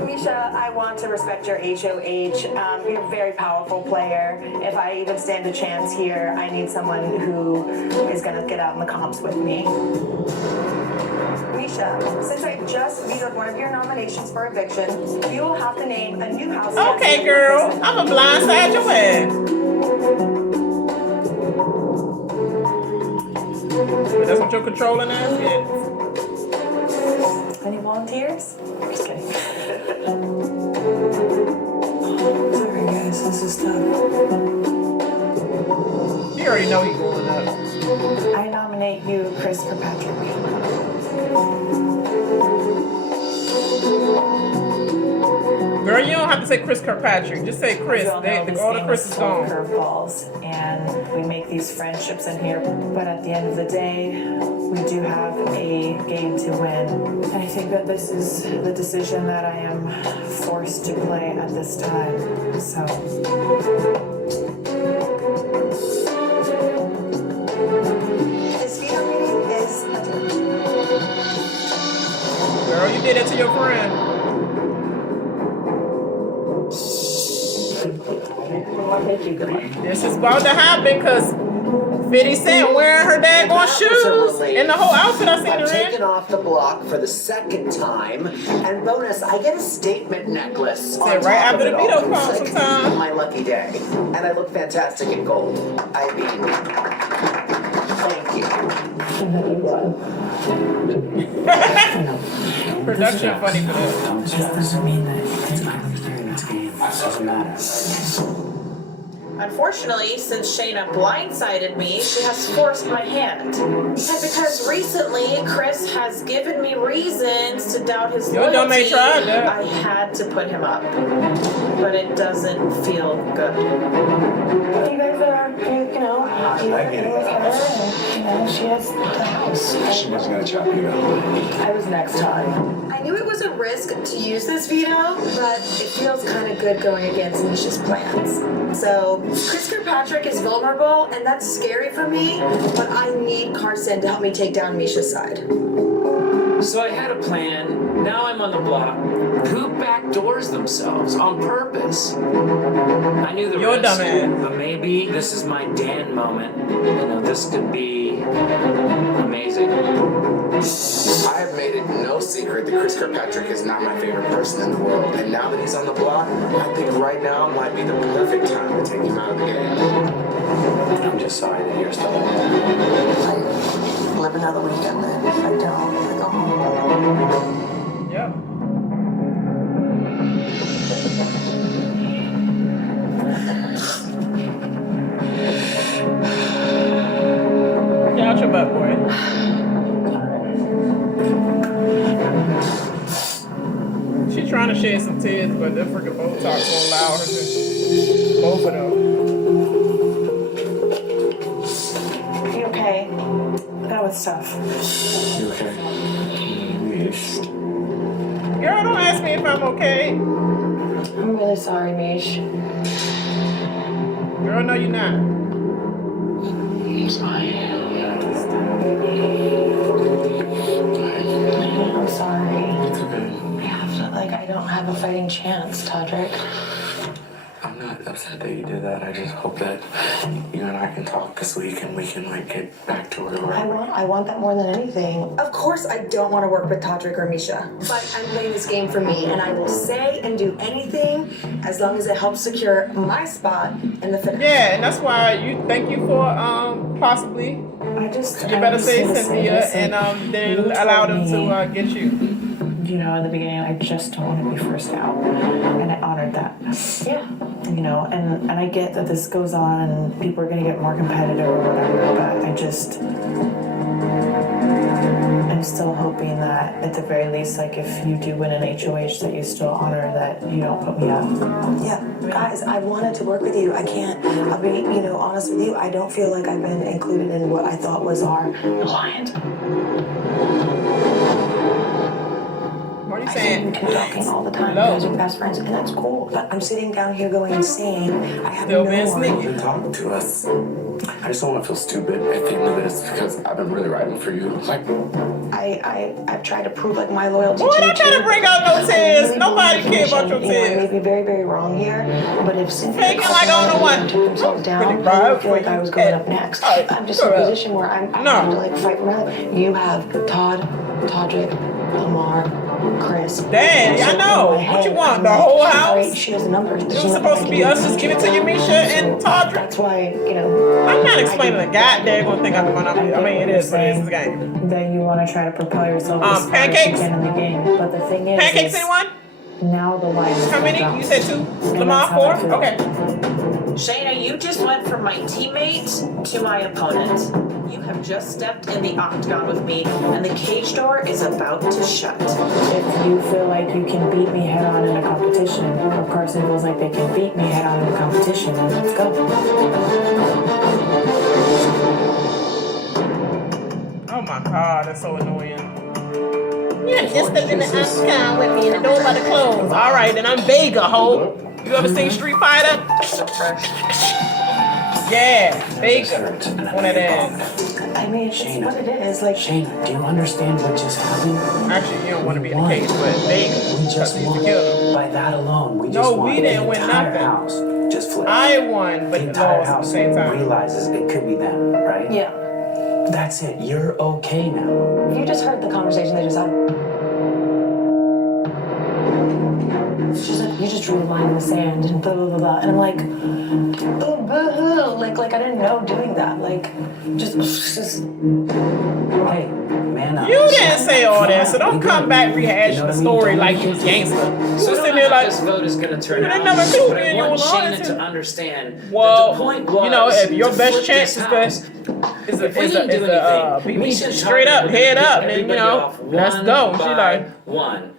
Misha, I want to respect your HOH. You're a very powerful player. If I even stand a chance here, I need someone who is going to get out in the comps with me. Misha, since I just vetoed one of your nominations for eviction, you will have to name a new house. Okay, girl. I'm a blindside your ass. That's what your controlling ass gets. Any volunteers? Just kidding. Sorry guys, this is tough. You already know he's going up. I nominate you, Chris Kirkpatrick. Girl, you don't have to say Chris Kirkpatrick. Just say Chris. All the Chris is gone. Curveballs, and we make these friendships in here. But at the end of the day, we do have a game to win. And I think that this is the decision that I am forced to play at this time. So. This veto meeting is adjourned. Girl, you did it to your friend. This is about to happen because 50 Cent wearing her daggone shoes and the whole outfit I seen I've her taken in. off the block for the second time, and bonus, I get a statement necklace. Say on right top after of the it Vito all. call It's like sometime. my lucky day, and I look fantastic in gold. I mean, thank you. Production funny for that. This doesn't mean that it's not understanding this game. It doesn't matter. Unfortunately, since Shayna blindsided me, she has forced my hand. And because recently Chris has given me reasons to doubt his Your dumb loyalty, ain't tried that. I had to put him up. But it doesn't feel good. You guys are, you know, dealing with her, and, she has the house. She wasn't gonna chop you up. I was next time. I knew it was a risk to use this veto, but it feels kind of good going against Misha's plans. So, Chris Kirkpatrick is vulnerable, and that's scary for me, but I need Carson to help me take down Misha's side. So I had a plan. Now I'm on the block. Who backdoors themselves on purpose? I knew the You're a risk, dumbass. but maybe this is my Dan moment. This could be amazing. I have made it no secret that Chris Kirkpatrick is not my favorite person in the world. And now that he's on the block, I think right now might be the perfect time to take him out of the game. I'm just sorry that you're still Live another weekend then. If I don't, I go home. Yep. Get out your butt, boy. She's trying to shed some tears, but the freaking Botox won't allow her to. Both of them. You okay? That was tough. You okay? Mish. Girl, don't ask me if I'm okay. I'm really sorry, Mish. Girl, no, you're not. I'm sorry. I'm sorry. It's okay. I don't have a fighting chance, Todrick. I'm not upset that you did that. I just hope that you and I can talk this week and we can get back to where we were. I want that more than anything. Of course, I don't want to work with Todrick or Misha, but I'm playing this game for me, and I will say and do anything as long as it helps secure my spot in the finale. Yeah, and that's why thank you for possibly. You better say Cynthia and then allow them to get you. You know, in the beginning, I just don't want to be first out, and I honored that. Yeah. You know, and I get that this goes on and people are gonna get more competitive or whatever, but I'm still hoping that at the very least, if you do win an HOH, that you still honor that you don't put me up. Yeah, guys, I wanted to work with you. I can't, I'll be, honest with you. I don't feel like I've been included in what I thought was our client. What are you saying? We've been talking all the time. Hello. Guys are best friends, and that's cool. But I'm sitting down here going insane. I have Still no being one. sneaky. You've been talking to us. I just don't want to feel stupid at the end of this because I've been really riding for you. I've tried to prove my loyalty Boy, to you. don't try to bring out no tears. Nobody cares about your I may tears. be very, very wrong here, but if Cynthia Faking like I don't know what. took themselves down, Pretty I proud would feel like for I you. was going up next. I'm just in a position where I have to fight for my life. You have Todd, Todrick, Lamar, Chris. Dang, I know. What you want? The whole house? She has numbers. It was supposed to be us just give it to you, Misha and Todrick. That's why, I'm not explaining a goddamn one thing I'm going up here. I mean, it is what it is. It's a game. That you want to try to propel yourself as far as pancakes? you can in the game. But the thing is, Pancakes, anyone? now the line is How many? down. You said 2? And Lamar, that's how I 4? feel. Okay. Shayna, you just went from my teammate to my opponent. You have just stepped in the octagon with me, and the cage door is about to shut. If you feel like you can beat me head on in a competition, or Carson feels like they can beat me head on in a competition, let's go. Oh my god, that's so annoying. Yeah, just stepped in the octagon with me and the door about to close. Alright, then I'm Vega, ho. You ever seen Street Fighter? Yeah, Vega. On that ass. I mean, it's what it is. Shayna, do you understand what just happened? Actually, you don't want to be in the cage, but Vega. We just won. By that alone, we just No, won we didn't the win entire nothing. house. Just switch. I won, but the entire lost at the house same time. realizes it could be them, right? Yeah. That's it. You're okay now. You just heard the conversation they just had. She's like, you just drew a line in the sand and blah, blah, blah, blah. And I'm like, oh, boo-hoo. Like I didn't know doing that. Like, just. Hey, man up. You didn't say all that, so don't come back rehashing the story like you was gangster. You was So I sitting don't there know how like, this vote is going to turn you out, didn't never include but me I in your want Shayna alliance. to understand Well, that the point was you know, if your to best flip chance this is house. is If we didn't do be anything, Misha and straight Tyler up, were head gonna up, pick then you everybody know, off let's one go. She by like, one.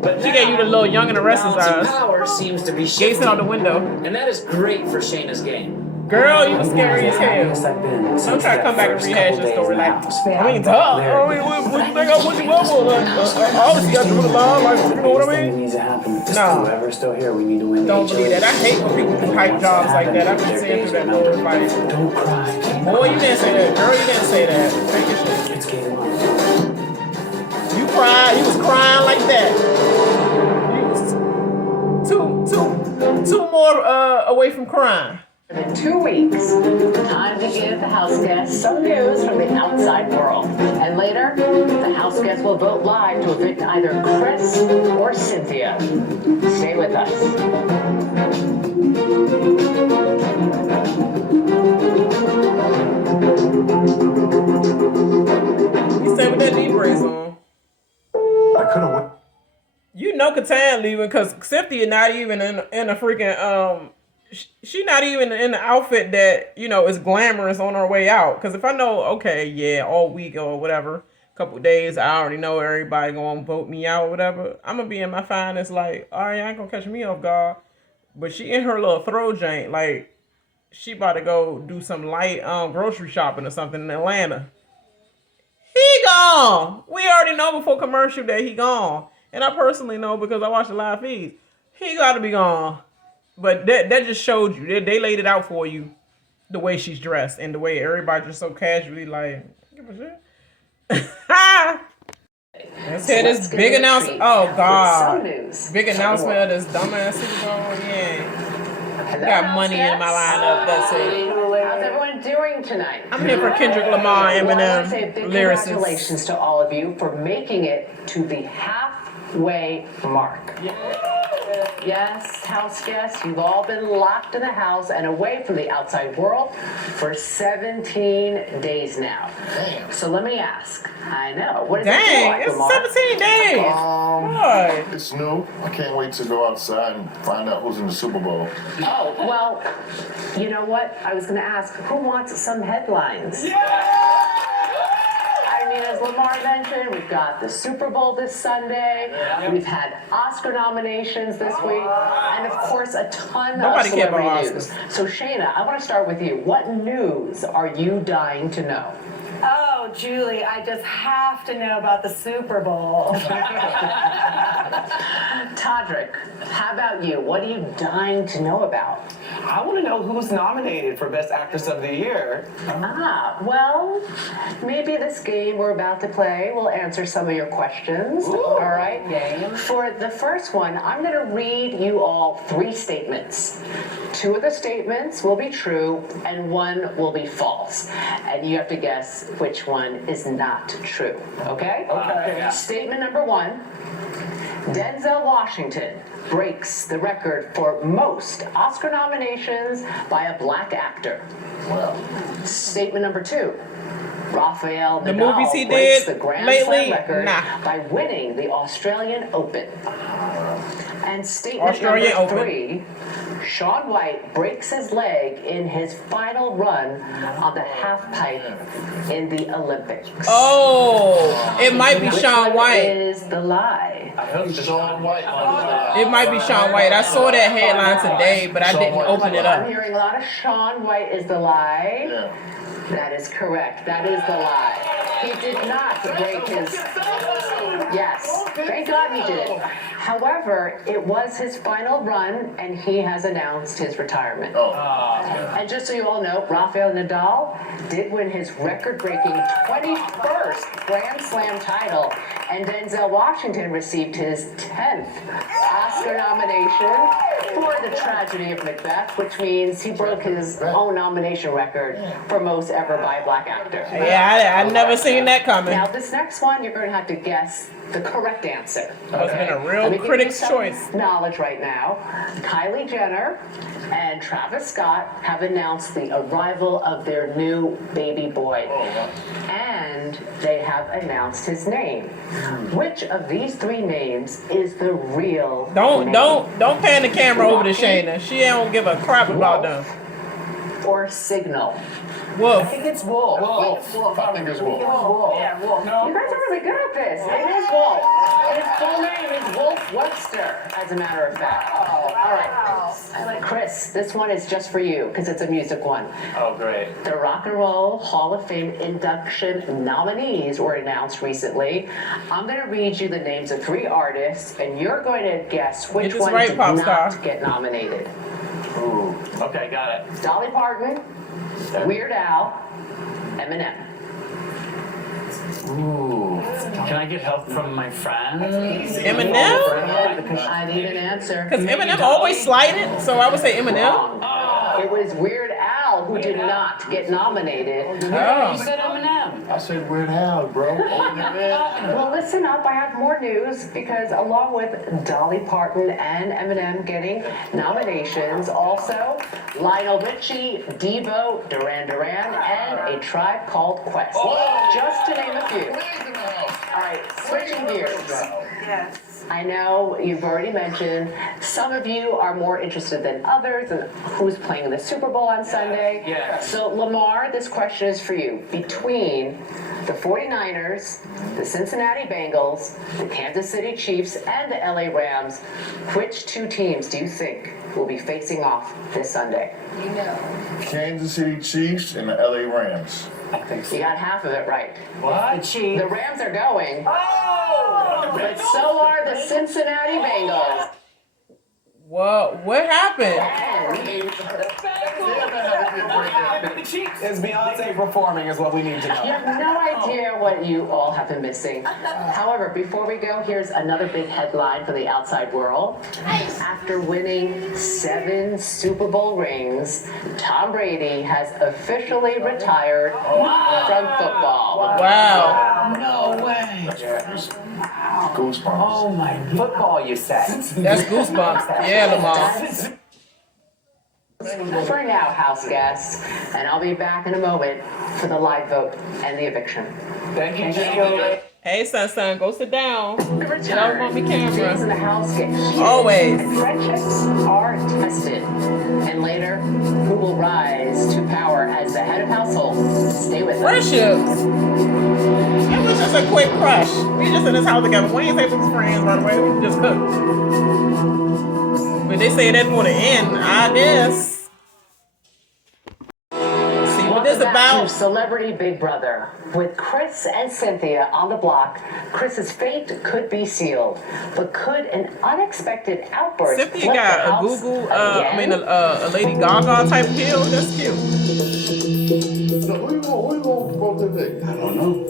But she gave you the little young and the restless balance of eyes. power seems to be Gazing shifting, out the window. and that is great for Shayna's game. Girl, you was scary as hell. Don't Don't try to come back and rehash the story like, I mean, duh. What you think I what you want? Obviously, got to do the line, like, you know what I mean? Needs to happen. Just No. whoever's still here, we need to win. Don't believe that. I hate when people do hype jobs like that. I've been saying through that whole fight. Don't cry. Boy, you didn't say that. Girl, you didn't say that. Take your shit. It's game on. You cried. You was crying like that. You was two more away from crying. In 2 weeks, time to give the house guests some news from the outside world. And later, the house guests will vote live to evict either Chris or Cynthia. Stay with us. You stay with that knee brace on. I could have went. You know Catan leaving because Cynthia not even in a freaking she not even in the outfit that, you know, is glamorous on her way out. Because if I know, okay, yeah, all week or whatever, couple days, I already know everybody gonna vote me out or whatever, I'm gonna be in my finest like, all right, I ain't gonna catch me off guard. But she in her little throw jank, like she about to go do some light grocery shopping or something in Atlanta. He gone. We already know before commercial that he gone. And I personally know because I watch the live feeds. He gotta be gone. But that just showed you. They laid it out for you. The way she's dressed and the way everybody just so casually like, give a shit. Let's hear this big announcement. Oh God. Big announcement of this dumbass Super Bowl. Yeah. I got money in my lineup. That's it. How's everyone doing tonight? I'm here for Kendrick Lamar, Well, I want Eminem, to say big lyricist. congratulations to all of you for making it to the halfway mark. Yes, house guests, you've all been locked in the house and away from the outside world for 17 days now. Damn. So let me ask, I know, what does it feel Dang, like, it's Lamar? 17 days. Boy. It's new. I can't wait to go outside and find out who's in the Super Bowl. Oh, well, you know what? I was going to ask, who wants some headlines? I mean, as Lamar mentioned, we've got the Super Bowl this Sunday. We've had Oscar nominations this week. And, of course, a ton Nobody of cared about celebrity news. Oscars. So, Shayna, I want to start with you. What news are you dying to know? Oh, Julie, I just have to know about the Super Bowl. Todrick, how about you? What are you dying to know about? I want to know who's nominated for Best Actress of the Year. Well, maybe this game we're about to play will answer some of your questions. All right? Game. For the first one, I'm going to read you all 3 statements. 2 of the statements will be true, and 1 will be false. And you have to guess which one is not true. Okay? Okay. Statement number 1. Denzel Washington breaks the record for most Oscar nominations by a black actor. Well, Statement number 2. Rafael The Nadal movies he breaks did the Grand lately, Slam record nah. by winning the Australian Open. And statement Australian number Open. 3. Shaun White breaks his leg in his final run on the half pipe in the Olympics. Oh, it might be Which Shaun one White. is the lie? I heard Shaun White. It might be Shaun White. I saw that headline today, but I didn't open it I'm up. hearing a lot of Shaun White is the lie. Yeah. That is correct. That is the lie. He did not break his... Yes. Thank God he did. However, it was his final run, and he has announced his retirement. Oh. And just so you all know, Rafael Nadal did win his record-breaking 21st Grand Slam title And Denzel Washington received his 10th Oscar nomination for The Tragedy of Macbeth, which means he broke his own nomination record for most ever by a black actor. Yeah, I never seen that coming. Now, this next one, you're going to have to guess the correct answer. It's been a real critic's choice. Knowledge right now. Kylie Jenner and Travis Scott have announced the arrival of their new baby boy. And they have announced his name. Which of these three names is the real name? Don't pan the camera over to Shayna. She don't give a crap about them. Or Signal. Wolf. I think it's Wolf. Wolf. I think it's Wolf. Yeah, Wolf. No. You guys are really good at this. It is Wolf. His full name is Wolf Webster, as a matter of fact. All right. Chris, this one is just for you because it's a music one. Oh, great. The Rock and Roll Hall of Fame induction nominees were announced recently. I'm going to read you the names of 3 artists, and you're going to guess which one did not get nominated. Ooh. Okay, got it. Dolly Parton, Weird Al, Eminem. Ooh. Can I get help from my friend? Eminem? I need an answer. Because Eminem always slighted, so I would say Eminem. It was Weird Al who did not get nominated. You said Eminem. I said Weird Al, bro. Well, listen up. I have more news because along with Dolly Parton and Eminem getting nominations, also Lionel Richie, Devo, Duran Duran, and A Tribe Called Quest. Just to name a few. All right, switching gears. Yes. I know you've already mentioned some of you are more interested than others in who's playing in the Super Bowl on Sunday. Yeah. So Lamar, this question is for you. Between the 49ers, the Cincinnati Bengals, the Kansas City Chiefs, and the LA Rams, which 2 teams do you think will be facing off this Sunday? You know. Kansas City Chiefs and the LA Rams. I think so. You got half of it right. What? The Rams are going, but so are the Cincinnati Bengals. What happened? Is Beyonce performing is what we need to know. You have no idea what you all have been missing. However, before we go, here's another big headline for the outside world. After winning 7 Super Bowl rings, Tom Brady has officially retired from football. Wow. No way. Goosebumps. Oh my God. Football, you said. That's goosebumps. Yeah, Lamar. For now, house guests, and I'll be back in a moment for the live vote and the eviction. Thank you, Joe. Hey, son, go sit down. The Don't return, want me things in camera. the house get heated, Always. and friendships are tested. And later, who will rise to power as the head of household? Stay with us. Friendships. It was just a quick crush. We just in this house together. We ain't say we was friends right away. We just cooked. But they say that for the end, I guess. See what this Welcome back about? to Celebrity Big Brother. With Chris and Cynthia on the block, Chris's fate could be sealed. But could an unexpected outburst Cynthia flip the got a house Google, again? a Lady Gaga type kill. That's cute. So who you going to today? I don't know.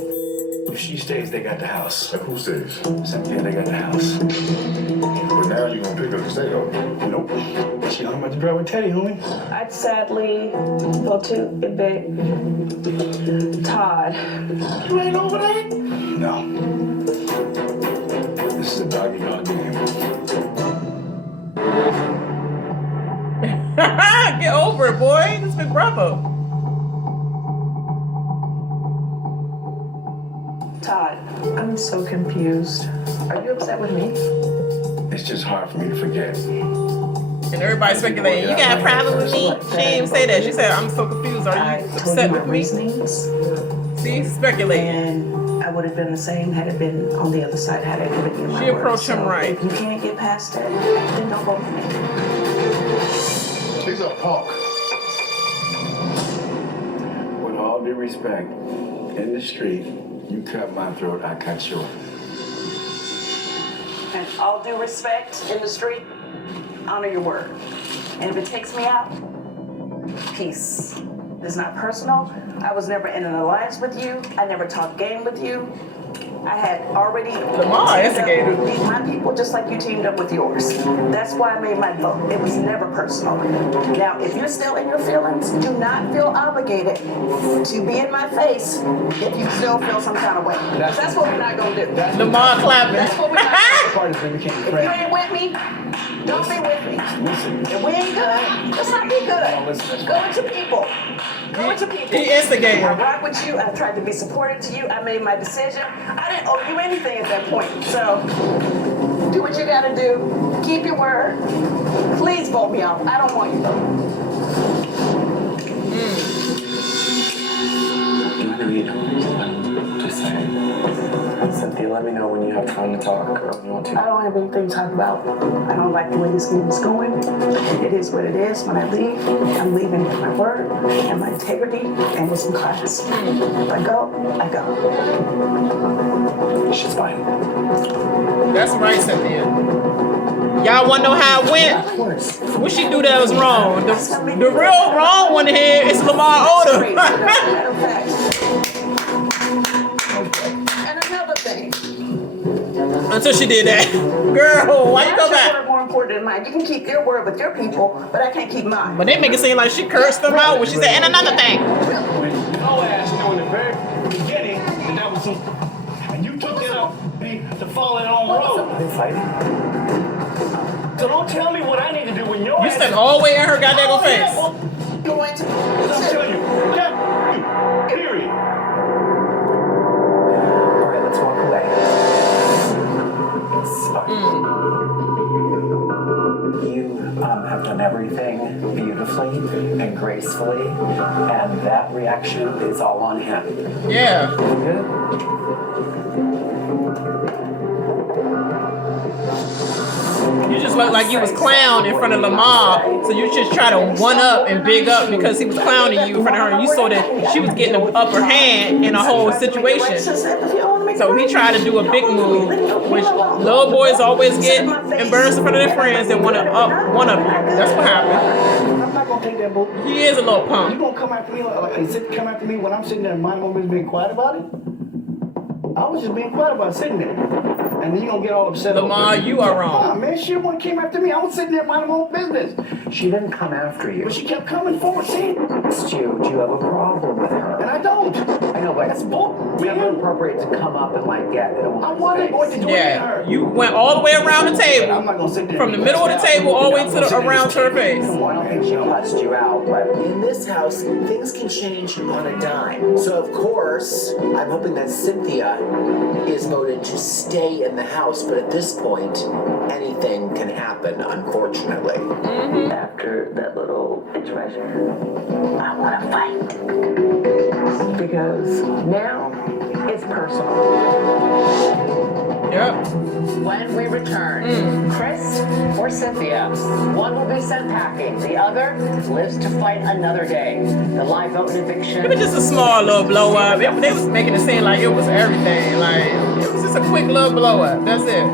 If she stays, they got the house. And who stays? Cynthia, they got the house. But now you're going to pick up the stay though. Nope. She I'm about to drive with Teddy, homie. I'd sadly go to big Todd. You ain't over that? No. This is a doggy-dog game. Get over it, boy. This Big Brother. Todd, I'm so confused. Are you upset with me? It's just hard for me to forget. And everybody speculating, you got a problem with me? She didn't even say that. She said, I'm so confused. Are you upset with me? Reasonings, See, speculating. and I would have been the same had it been on the other side, had I given you my She word. approached him So right. If you can't get past it, then don't vote for me. He's a punk. With all due respect, in the street, you cut my throat, I cut yours. And all due respect in the street, honor your word. And if it takes me out, peace. It's not personal. I was never in an alliance with you. I never talked game with you. I had already Lamar instigated. with my people just like you teamed up with yours. That's why I made my vote. It was never personal. Now, if you're still in your feelings, do not feel obligated to be in my face if you still feel some kind of way. That's what we're not going to do. Lamar clapping. That's what we're not going to do. If you ain't with me, don't be with me. If we ain't good, let's not be good. Go with your people. Go with your people. He instigated. I rock with you. I tried to be supportive to you. I made my decision. I didn't owe you anything at that point. So do what you got to do. Keep your word. Please vote me off. I don't want you vote. I know you don't. Just saying. Cynthia, let me know when you have time to talk or when you want to. I don't have anything to talk about. I don't like the way this game is going. It is what it is. When I leave, I'm leaving with my word and my integrity and with some class. If I go, I go. She's fine. That's right, Cynthia. Y'all want to know how it went? What she do that was wrong? The real wrong one here is Lamar Odom. And another thing. Until she did that. Girl, why you go back? Your word more important than mine. You can keep your word with your people, but I can't keep mine. But they make it seem like she cursed them out when she said, and another thing. No ass knew in the very beginning that was some, and you took that off me to follow it on the road. They fighting. So don't tell me what I need to do when your You ass stepped all the way in her goddamn face. I'm going to. I'm telling you, period. All right, let's walk away. It's fine. You have done everything beautifully and gracefully, and that reaction is all on him. Yeah. Good? You just look like you was clown in front of Lamar, so you just try to one up and big up because he was clowning you in front of her, and you saw that she was getting the upper hand in a whole situation. So he tried to do a big move, which little boys always get embarrassed in front of their friends and want to up one of you. That's what happened. I'm not gonna take that book. He is a little punk. You gonna come after me come after me when I'm sitting there and minding my business, being quiet about it? I was just being quiet about sitting there. And then you gonna get all upset. Lamar, you are wrong. Nah, man, she the one came after me. I was sitting there minding my own business. She didn't come after you. But she kept coming forward, see? Do you have a problem with her? And I don't. I know, but That's bull. it's never appropriate to come up and like get it. I wasn't going to do it to Yeah, her. you went all the way around the table, I'm not gonna sit there from the middle of the table all the way to the around to her face. I don't think she cussed you out, but In this house, things can change on a dime. So, of course, I'm hoping that Cynthia is voted to stay in the house, but at this point, anything can happen, unfortunately. After that little interaction, I want to fight. Because now it's personal. Yep. When we return, Chris or Cynthia, one will be sent packing, the other lives to fight another day. The live vote and eviction. It was just a small little blow up. They was making it seem like it was everything. Like it was just a quick little blow up. That's it.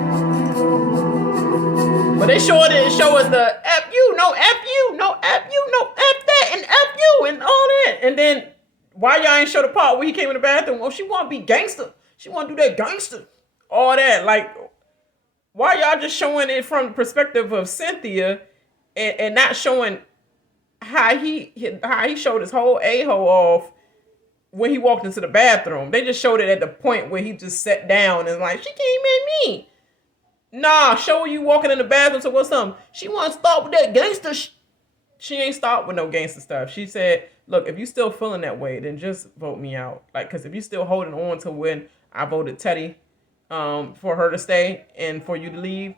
But they sure didn't show us the F you, no F you, no F you, no F that, and F you, and all that. And then why y'all ain't show the part where he came in the bathroom? Oh, she want to be gangster. She want to do that gangster. All that. Like, why y'all just showing it from the perspective of Cynthia and not showing how he showed his whole a-hole off when he walked into the bathroom? They just showed it at the point where he just sat down and like, she came at me. Nah, show you walking in the bathroom. So what's something? She want to start with that gangster. She ain't start with no gangster stuff. She said, look, if you still feeling that way, then just vote me out. Like, because if you still holding on to when I voted Teddy for her to stay and for you to leave,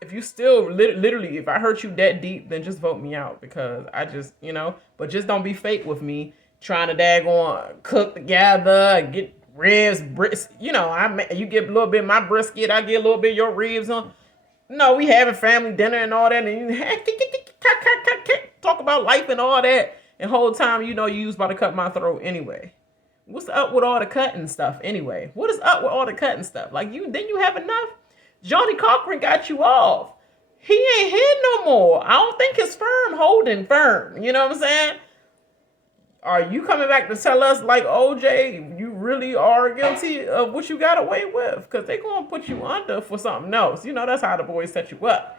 if you still literally, if I hurt you that deep, then just vote me out, because I just, but just don't be fake with me trying to daggone cook together, get ribs, you get a little bit of my brisket, I get a little bit of your ribs on. No, we having family dinner and all that, and you talk about life and all that, and whole time you was about to cut my throat anyway. What's up with all the cutting stuff anyway? What is up with all the cutting stuff? Like, you have enough? Johnny Cochran got you off. He ain't here no more. I don't think his firm holding firm. You know what I'm saying? Are you coming back to tell us, like, OJ, you really are guilty of what you got away with, because they gonna put you under for something else. You know, that's how the boys set you up.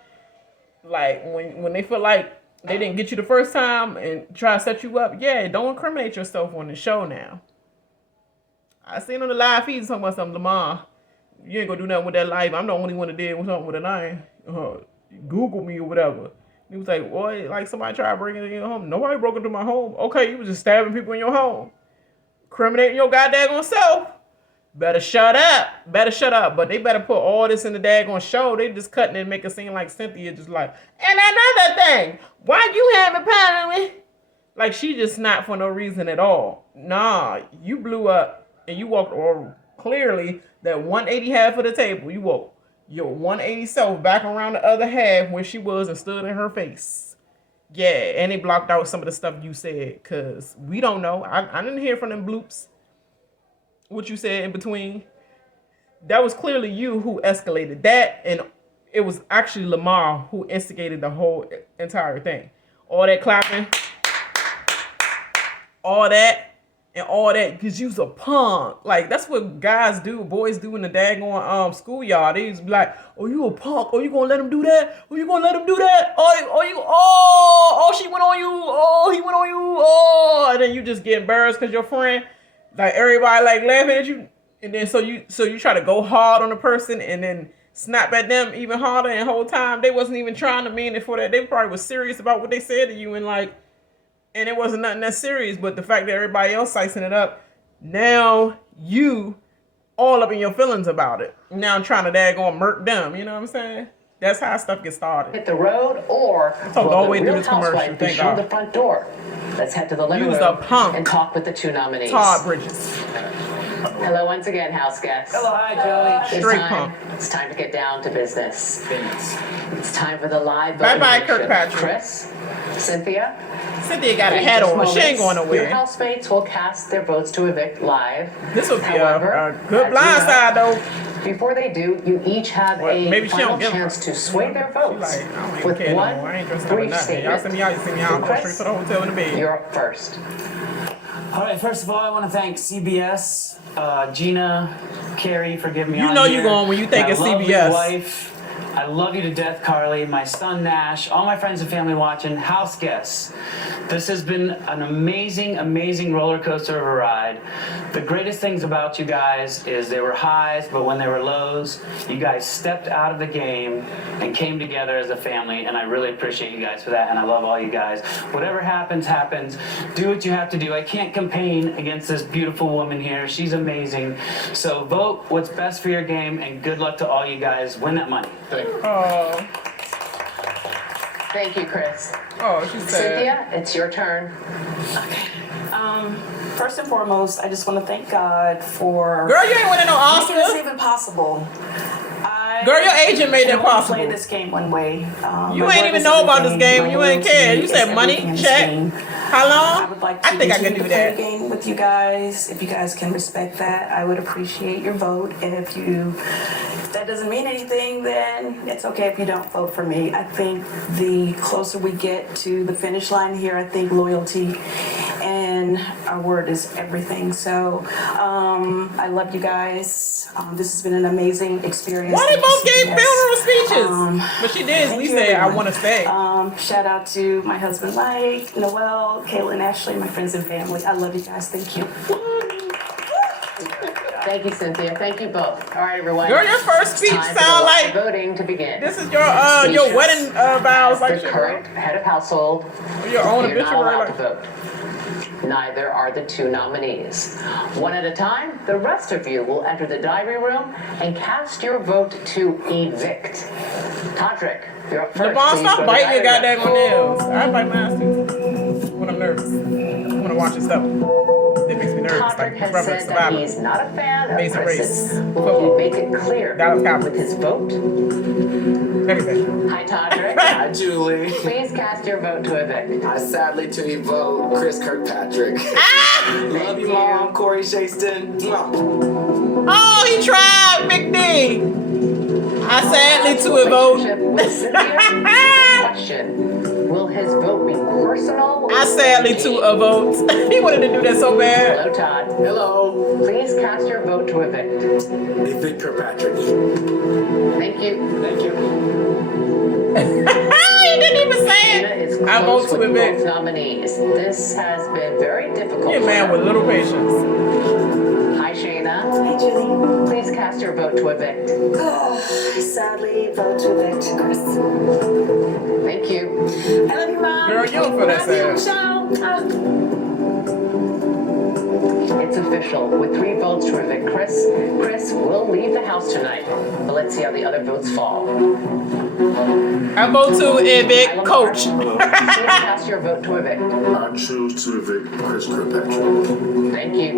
Like when they feel like they didn't get you the first time and try to set you up, yeah, don't incriminate yourself on the show now. I seen on the live feed talking about something, Lamar, you ain't gonna do nothing with that life. I'm the only one that did something with a lion. Google me or whatever. He was like, boy, like somebody tried breaking into your home. Nobody broke into my home. Okay, you was just stabbing people in your home. Incriminating your goddamn self. Better shut up. But they better put all this in the daggone show. They just cutting it and make it seem like Cynthia just like, and another thing, why you having problem with? Like she just not for no reason at all. Nah, you blew up and you walked or clearly that 180 half of the table. You walked your 180 self back around the other half where she was and stood in her face. Yeah, and they blocked out some of the stuff you said because we don't know. I didn't hear from them bloops what you said in between. That was clearly you who escalated that, and it was actually Lamar who instigated the whole entire thing. All that clapping, all that, because you's a punk. Like, that's what guys do, boys do in the daggone schoolyard. They just be like, oh, you a punk? Oh, you gonna let him do that? Oh, you gonna let him do that? Oh, she went on you. Oh, he went on you. Oh, and then you just get embarrassed because your friend, like, everybody, like, laughing at you. And then so you try to go hard on the person and then snap at them even harder, and the whole time they wasn't even trying to mean it for that. They probably was serious about what they said to you, and like, and it wasn't nothing that serious, but the fact that everybody else slicing it up, now you all up in your feelings about it. Now I'm trying to daggone murk them, you know what I'm saying? That's how stuff gets started. Hit the road, or all the way through this commercial. Thank God. The front door. Let's head to the living room and talk with the two nominees. Todd Bridges. Hello once again, house guests. Hello, hi, Joey. It's time to get down to business. It's time for the live voting. Bye-bye, session. Kirkpatrick. Chris, Cynthia. Cynthia got a hat on, but she ain't going nowhere. Your housemates will cast their votes to evict live. This will be a good blindside, though. Before they do, you each have a final chance to sway their votes with one brief statement. Y'all send me out, you send me out. I'm going straight to the hotel in the bed. You're up first. All right, first of all, I want to thank CBS, Gina, Carrie for giving me on You know here. you're going when you think it's CBS. My lovely wife. I love you to death, Carly. My son, Nash. All my friends and family watching. House guests. This has been an amazing, amazing roller coaster of a ride. The greatest things about you guys is there were highs, but when there were lows, you guys stepped out of the game and came together as a family, and I really appreciate you guys for that, and I love all you guys. Whatever happens, happens. Do what you have to do. I can't campaign against this beautiful woman here. She's amazing. So vote what's best for your game, and good luck to all you guys. Win that money. Oh. Thank you, Chris. Oh, she said. Cynthia, it's your turn. Okay. First and foremost, I just want to thank God for. Girl, you ain't winning no Oscar. Making this even possible. Girl, your agent made that possible. Play this game one way. You ain't even know about this game. You ain't care. You said money, check. How long? I would like to I think I can do that. Play a game with you guys. If you guys can respect that, I would appreciate your vote. And if that doesn't mean anything, then it's okay if you don't vote for me. I think the closer we get to the finish line here, I think loyalty and our word is everything. So I love you guys. This has been an amazing experience. Why they both gave funeral speeches? But she did at least say, I want to stay. Shout out to my husband, Mike, Noel, Kayla, and Ashley, my friends and family. I love you guys. Thank you. Thank you, Cynthia. Thank you both. All right, everyone. Girl, your first speech sound like voting to begin. This is your wedding vows, like the current head of household. Your own you're not allowed obituary. to vote. Neither are the two nominees. One at a time, the rest of you will enter the diary room and cast your vote to evict. Todrick, you're up first. LeBron, stop biting your goddamn nails. I bite mine too when I'm nervous. I want to watch this stuff. It makes me nervous. Todrick like has said that he's not a fan of Amazing Chris's. race. Will he make it clear with his vote? Everything. Hi, Todrick. Hi, Julie. Please cast your vote to evict. I sadly to you vote Chris Kirkpatrick. Love you, Mom. Corey Shaston. Oh, he tried, Big D. I sadly to a vote. Question. Will his his vote be personal? I sadly too votes. He wanted to do that so bad. Hello, Todd. Hello. Please cast your vote to evict. Evict Kirkpatrick. Thank you. Thank you. He didn't even say Shayna it. is I vote close to with evict. both nominees. This has been very difficult. You're a man with little patience. Hi, Shayna. Hi, Julie. Please cast your vote to evict. Sadly, vote to evict Chris. Thank you. I love you, Mom. Girl, you don't feel that Love you, sad. Michelle. It's official. With 3 votes to evict Chris, Chris will leave the house tonight. But let's see how the other votes fall. I vote to evict Coach. Please cast your vote to evict. I choose to evict Chris Kirkpatrick. Thank you.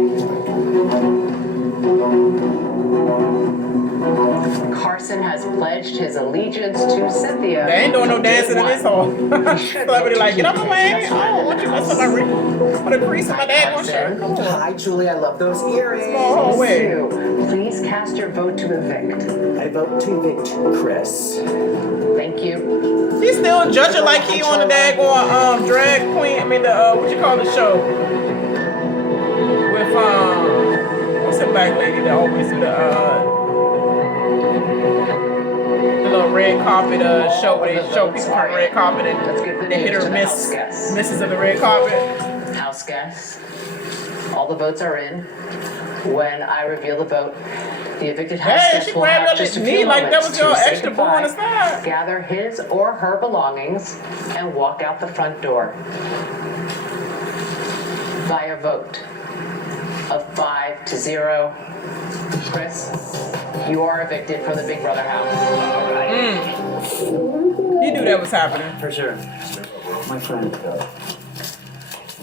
Carson has pledged his allegiance to Cynthia. They ain't doing no dancing in this hall. Celebrity like, get out my way. I don't want you messing my ring. Put a crease in my daggone shirt. Come on. Hi, Julie. I love those earrings. Small hallway. Please cast your vote to evict. I vote to evict Chris. Thank you. He's still judging like he on the daggone drag queen. I mean the what you call the show with what's that black lady that always do the little red carpet show where they show people on the red carpet and they hit or miss misses of the red carpet. House guests. All the votes are in. When I reveal the vote, the evicted house Hey, guest she will have grabbed just a up few knee like that moments was your to say extra boo on the goodbye, side. gather his or her belongings, and walk out the front door. By a vote of 5-0, Chris, you are evicted from the Big Brother house. You knew that was happening. For sure. My friend.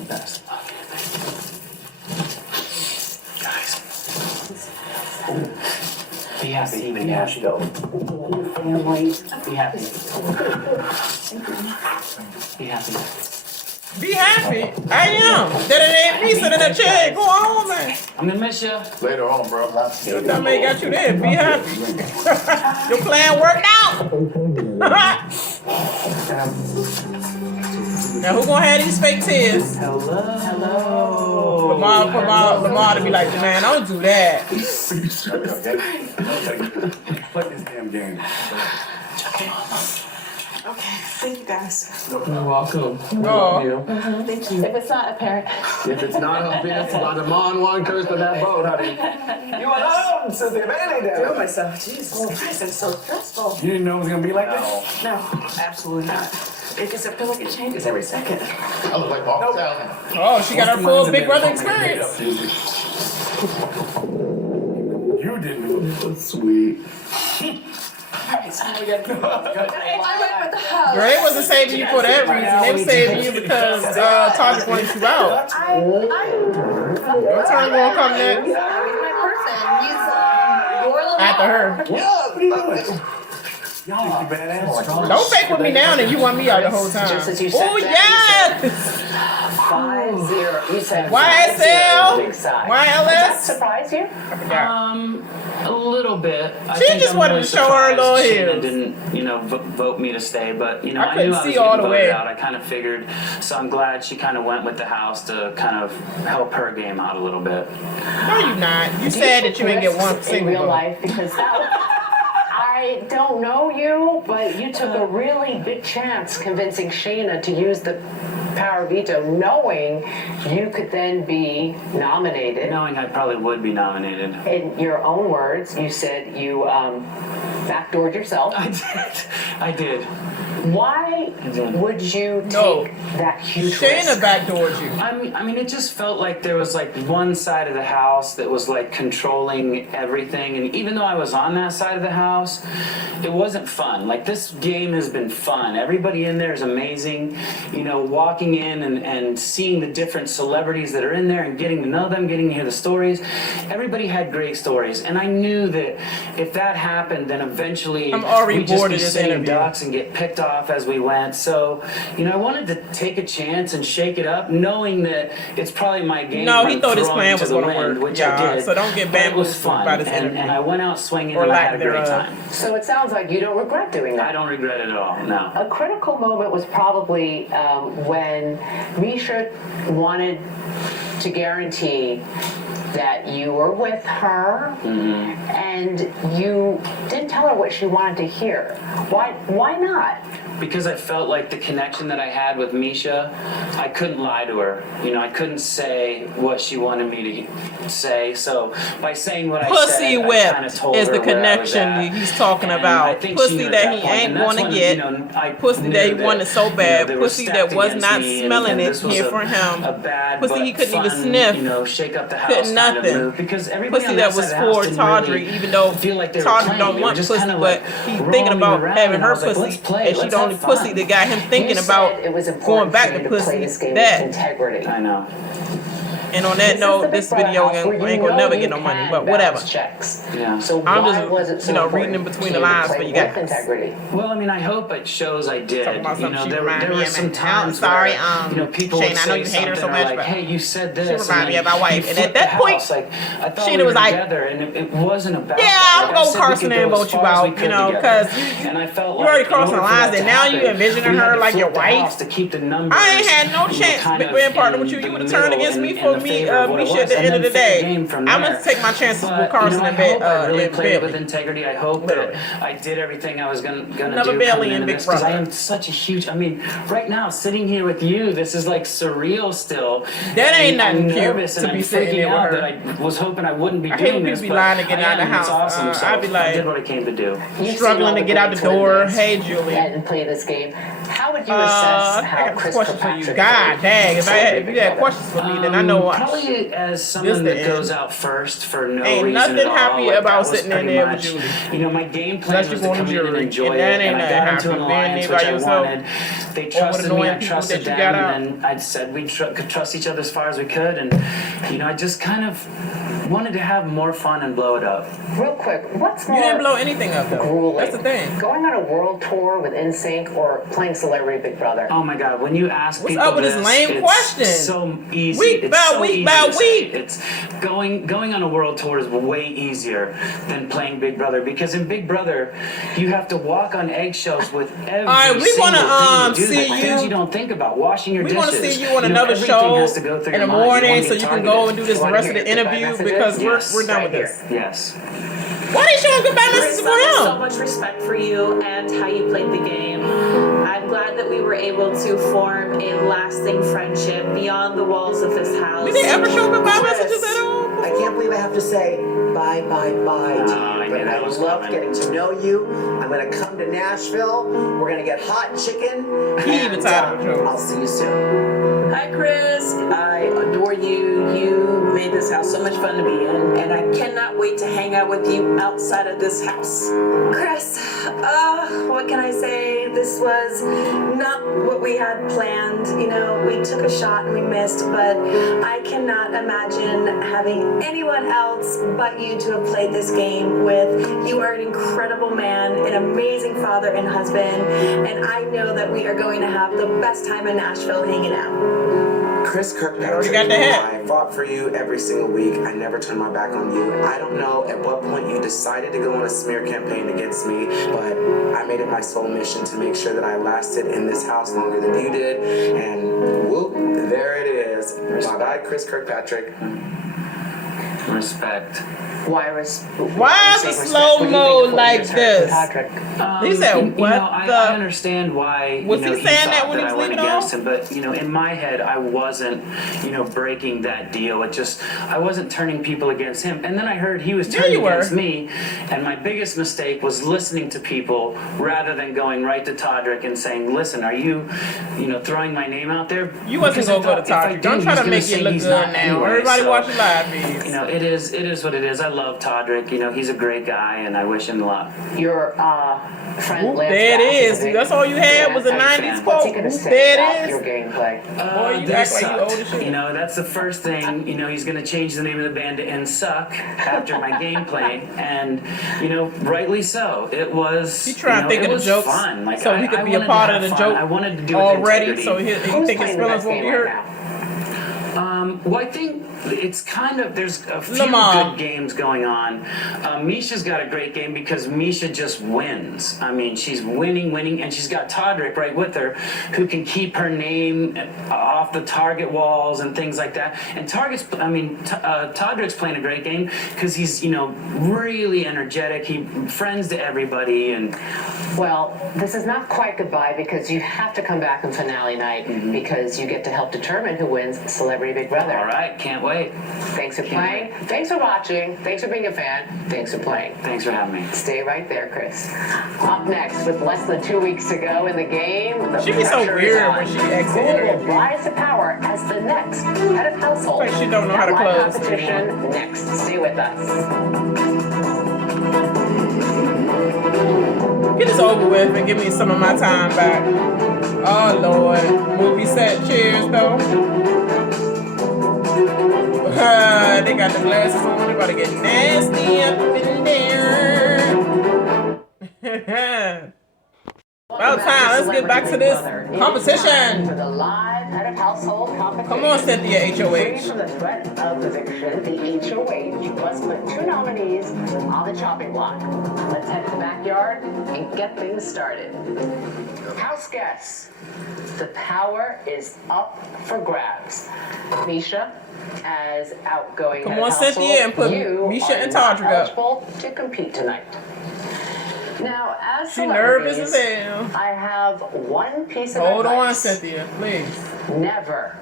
Best. Be happy, even cash go. Family. Be happy. Be happy. Be happy. I am. That it ain't me sitting in that chair. Go on, man. I'm gonna miss you. Later on, bro. Your time ain't got you there. Be happy. Your plan worked out. Now who gonna have these fake tears? Hello. Lamar to be like, man, don't do that. Play this damn game. Okay, thank you guys. You're welcome. Oh. Thank you. If it's not apparent. If it's not obvious, by the Mon one curse to that boat, honey. You alone, Cynthia Bailey I down. myself. Jesus Christ, I'm so stressful. You didn't know it was gonna be like this? No, absolutely not. Because I feel like it changes every second. I look like Bob Salad. Oh, she got her full Big Brother experience. You didn't. That's sweet. Alright, so now we gotta I went with the house. Girl, they wasn't saving you for that reason. They was saving you because Tasha wanted you out. Your turn gonna come next. He's my person. He's your little After her. What are you doing? Y'all badass. Don't fake with me now and you want me out the whole time. Just as you said Oh, that, yes! 5-0. You said YSL? big side. YLS? Does that surprise you? I forgot. A little bit. I She think just I'm wanted really to show her surprised little Shayna heels. didn't, vote me to stay, but I I couldn't knew I was see getting all the voted way. out. I kind of figured, so I'm glad she kind of went with the house to kind of help her game out a little bit. No, you not. You said that you didn't get one in single real vote. life because I don't know you, but you took a really big chance convincing Shayna to use the power veto, knowing you could then be nominated. Knowing I probably would be nominated. In your own words, you said you backdoored yourself. I did. Why would you take that huge Shayna risk? backdoored you. I mean, it just felt like there was like one side of the house that was like controlling everything, and even though I was on that side of the house, it wasn't fun. Like, this game has been fun. Everybody in there is amazing. Walking in and seeing the different celebrities that are in there and getting to know them, getting to hear the stories. Everybody had great stories, and I knew that if that happened, then eventually I'm already we'd just bored be of this sitting interview. ducks and get picked off as we went. So, I wanted to take a chance and shake it up, knowing that it's probably my game. No, he I'm thought his throwing plan to was the gonna wind, work. which Yeah, I did. so don't get But it was bamboozled fun, by this and interview. I went out swinging Or and I lack had a great thereof. time. So it sounds like you don't regret doing that. I don't regret it at all, no. A critical moment was probably when Misha wanted to guarantee that you were with her and you didn't tell her what she wanted to hear. Why not? Because I felt like the connection that I had with Misha, I couldn't lie to her. You know, I couldn't say what she wanted me to say. So by saying what Pussy I said, I whipped kind of told is her the where I was connection at. he's talking And about. I think Pussy she knew at that that he point, ain't and that's gonna when, get. you know, I Pussy knew that he wanted so bad. they were Pussy that stacked was against not me, smelling and it this was here for him. a bad Pussy but he couldn't fun, even sniff. you know, shake up the house Couldn't kind of nothing. move. Because everybody Pussy on that that was side of the house for didn't Tawdry, really even though feel like they were Tawdry playing. don't They were want just pussy, kind of but like he's thinking rolling about around, having and I her was like, pussy, let's play, and she let's the only have pussy fun. that got him thinking You about said it was going important back for to you to play pussy. this game That. with integrity. I know. And on that note, this video ain't gonna never get no money, but whatever. Checks. Yeah. So I'm why was it just, so reading in important between to the you to lines play for you with guys. integrity? Well, I mean, I hope it shows I did. Talking about You something know, she there reminded were me of. some I'm times sorry, where, people Shane, would I know say you hate her so something much, like, but hey, you said this. she reminded me of and my wife. you And at flipped that the point, house. Like, I thought Sheena we were was like, together, and it wasn't about yeah, that. I'm Like, I gonna said go we Carson could and go vote as you far as we out, could together. because And I felt you already like, crossing in the order for lines, that and to now happen, you envisioning we had her to like your flip the wife. house to keep the numbers, I ain't had no you know, chance kind of being partnered in with you. You the would have turned middle, against me in for the me, favor of what it Misha at was, the and end of then the fit day. game from I'm there. gonna take my chances But, with Carson I and hope I really and played it with Bailey. integrity. I hope Literally. that I did everything I was gonna Another do Bailey coming and into Big this, because I Brother. am such a huge. I mean, right now sitting here with you, this is like surreal still. That ain't I'm nothing cute nervous and to I'm be sitting freaking there with out her. that I was hoping I wouldn't be I hate doing when this, people be but lying to get I out of the am. house. It's awesome. So I'd be like, I did what I came to do. struggling to get out the door. Hey, Julie. And play this game. How would you assess I how got Chris questions for you. Kirkpatrick God played? dang! If you had questions for me, then I know what. Probably as someone that goes out first for no Ain't reason nothing at all. happy like, about that was sitting in pretty there with much, Julie. You know, my game plan Unless was you're to going come to in and jury, enjoy and it, that ain't and I nothing got into happy. an Being alliance, there which by I yourself, wanted. They over trusted the me, annoying I people trusted that you them, got out. and then I said we could trust each other as far as we could, and I just kind of wanted to have more fun and blow it up. Real quick, what's You more didn't blow anything up though. grueling? That's the thing. Going on a world tour with NSYNC or playing Celebrity Big Brother? Oh my God! When you ask What's people up with this this, lame it's question? so easy. Week It's by so week easy by to say. week. It's going on a world tour is way easier than playing Big Brother, because in Big Brother you have to walk on eggshells with every Alright, we single wanna, thing you do. see The things you- you don't think about, washing your We dishes. want to see you on know, another everything show has to go through in the your mind. morning, wanna so get you can targeted. go and do this Wanna rest of hear the goodbye interview messages? because Yes. we're done Right with here. this. Yes. Why did you showing goodbye messages Chris, for I have so him? much respect for you and how you played the game. I'm glad that we were able to form a lasting friendship beyond the walls of this house. Did they ever show goodbye Chris, messages at all? I can't believe I have to say bye, bye, bye to I you. knew that was loved coming. getting to know you. I'm going to come to Nashville. We're going to get hot chicken. He even and, tired of the show. I'll see you soon. Hi, Chris. I adore you. You made this house so much fun to be in, and I cannot wait to hang out with you outside of this house. Chris, what can I say? This was not what we had planned. You know, we took a shot and we missed, but I cannot imagine having anyone else but you to have played this game with. You are an incredible man, an amazing father and husband, and I know that we are going to have the best time in Nashville hanging out. Chris already Kirkpatrick, got the hat. I fought for you every single week. I never turned my back on you. I don't know at what point you decided to go on a smear campaign against me, but I made it my sole mission to make sure that I lasted in this house longer than you did. And whoop, there it is. Bye-bye, Chris Kirkpatrick. Respect. Why is the slow-mo like this? He said, "What I understand why." Was you know, he saying that thought when he was I went leaving against off? him, but in my head, I wasn't, breaking that deal. I wasn't turning people against him. And then I heard he was Yeah, turning you were. against me. And my biggest mistake was listening to people rather than going right to Todrick and saying, "Listen, are you, throwing my name out there?" You wasn't Because I gonna go to thought if I Todrick. Don't did, try he's to gonna make say it look he's good not now. anyway. Everybody So, watch your live feeds. it is what it is. I love Todrick. He's a great guy, and I wish him luck. Your friend Whoop, Lance there it Bass is. a big That's all you had was a fan. 90s What's he quote. gonna Whoop, say there about it your is. gameplay? Boy, you They act like you sucked. old as shit. That's the first thing. He's going to change the name of the band to NSUCK after my gameplay, and rightly so. It was. He trying to think it of the was jokes fun. Like, so he could I be a wanted part to of have the fun. joke I wanted to do it with already, integrity. so he Who's think his playing the feelings best won't be game hurt. right now? Well, I think it's kind of, there's a few Lamar. good games going on. Misha's got a great game because Misha just wins. I mean, she's winning, and she's got Todrick right with her, who can keep her name off the target walls and things like that. And Todrick's playing a great game because he's, really energetic. He friends to everybody, and Well, this is not quite goodbye because you have to come back on finale night because you get to help determine who wins Celebrity Big Brother. all right, can't wait. Thanks for playing. Thanks for watching. Thanks for being a fan. Thanks for playing. Thanks for having me. Stay right there, Chris. Up next, with less than 2 weeks to go in the game, the She be so pressure is weird on. when she exits Who will interviews. rise to power as the next head of household? Like she don't know how to That live close. competition next. Stay with us. Get this over with and give me some of my time back. Oh Lord. Movie set. Cheers though. They got the glasses on. They about to get nasty up in there. About time. Let's get back to this competition. For the live head of household competition. Come on, Cynthia HOH. Free from the threat of eviction, the HOH must put 2 nominees on the chopping block. Let's head to the backyard and get things started. House guests, the power is up for grabs. Misha, as outgoing Come head on, of household, Cynthia, and put you Misha are and not Todrick up. eligible to compete tonight. Now, as She nervous as celebrities, hell. I have one piece of Hold on, advice. Cynthia, please. Never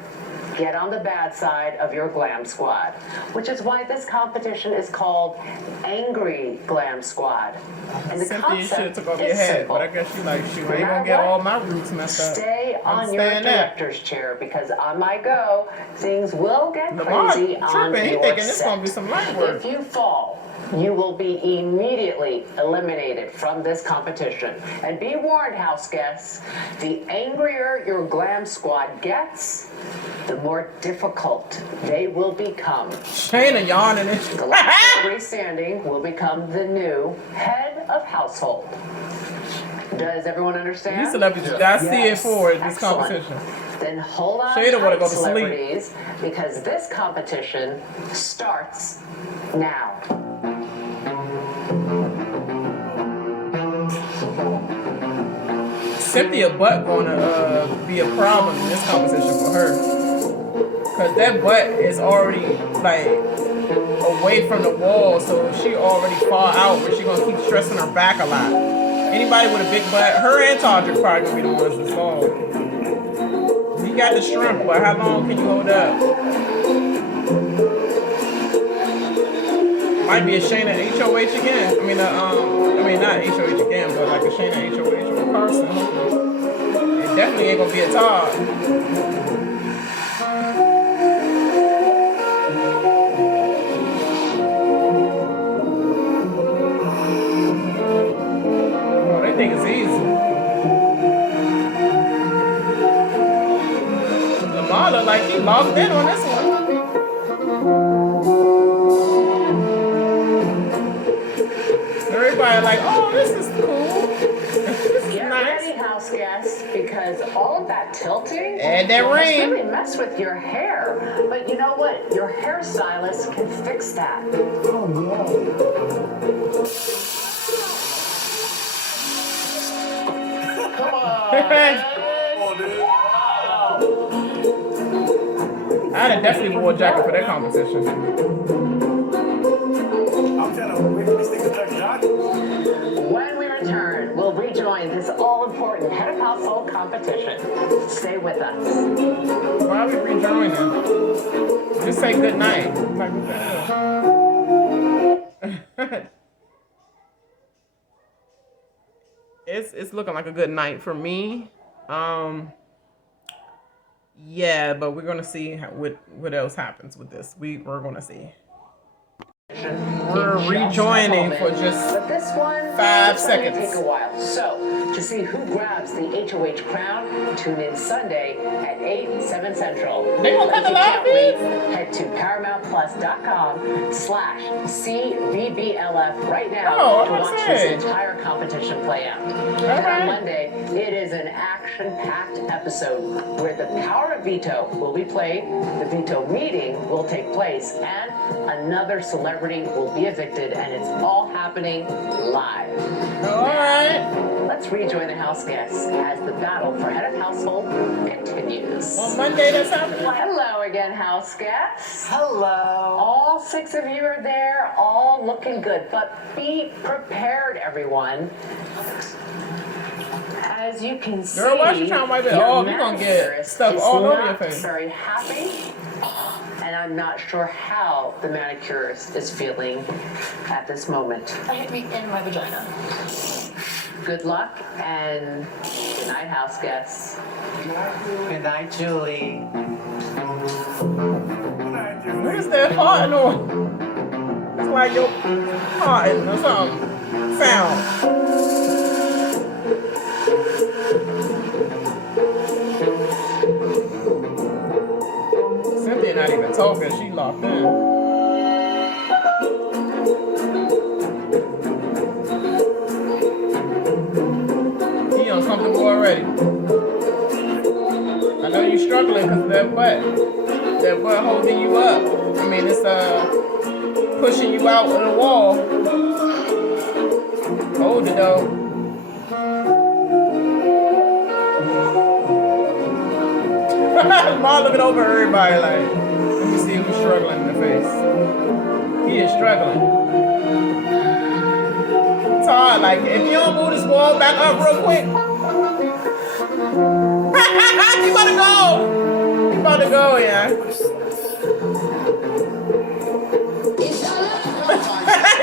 get on the bad side of your glam squad, which is why this competition is called Angry Glam Squad. And the Cynthia, you should have concept took off your is hat, simple. but I guess you like, shoot, I No ain't matter gonna get what, all my roots messed up. Stay on your Understand that. director's chair because on my go, things will get Lamar crazy on tripping. He your thinking this set. gonna be some light work. If you fall, you will be immediately eliminated from this competition. And be warned, house guests, the angrier your glam squad gets, the more difficult they will become. Shayna yawning and The last celebrity standing will become the new head of household. Does everyone understand? These celebrities gotta see it for this Excellent. competition. Then hold on Shayna wanna tight, go to sleep. celebrities, because this competition starts now. Cynthia butt gonna be a problem in this competition for her. Cause that butt is already like away from the wall, so she already far out, but she gonna keep stressing her back a lot. Anybody with a big butt, her and Todrick probably gonna be the ones to fall. You got the strength, but how long can you hold up? Might be a Shayna HOH again. I mean, not HOH again, but like a Shayna HOH or Carson. It definitely ain't gonna be a Todd. Oh, they think it's easy. Lamar look like he locked in on this one. Everybody like, oh, this is cool. This is Get nice. ready, house guests, because all of that tilting Add that will ring. really mess with your hair. But you know what? Your hairstylist can fix that. Oh no. Come on. I'd have definitely wore a jacket for that competition. When we return, we'll rejoin this all-important head of household competition. Stay with us. Why are we rejoining? Just say good night. Like, what the hell? It's looking like a good night for me. Yeah, but we're gonna see what else happens with this. We're gonna see. We're rejoining for just but this one 5 it's going to seconds. take a while. So, to see who grabs the HOH crown, tune in Sunday at 8, 7 Central. They gonna cut the If you live can't wait, head to ParamountPlus.com/CBBLF right now to watch this entire competition play out. And on Monday, it is an action-packed episode where the power of veto will be played, the veto meeting will take place, and another celebrity will be evicted, and it's all happening live. All right. Let's rejoin the house guests as the battle for head of household continues. On Monday, that's happening. Hello again, house guests. Hello. All 6 of you are there, all looking good, but be prepared, everyone. As you can see, Girl, why you trying to wipe it off? You gonna get stuff all over your face. Very happy, and I'm not sure how the manicurist is feeling at this moment. I hit me in my vagina. Good luck and good night, house guests. Good night, Julie. What is that farting on? It's like your farting or something. Sound. Cynthia not even talking. She locked in. He uncomfortable already. I know you struggling because of that butt. That butt holding you up. I mean, it's pushing you out of the wall. Hold it though. Mom looking over everybody like, let me see who's struggling in the face. He is struggling. Todd, like, if you don't move this wall back up real quick. You about to go. You about to go, yeah.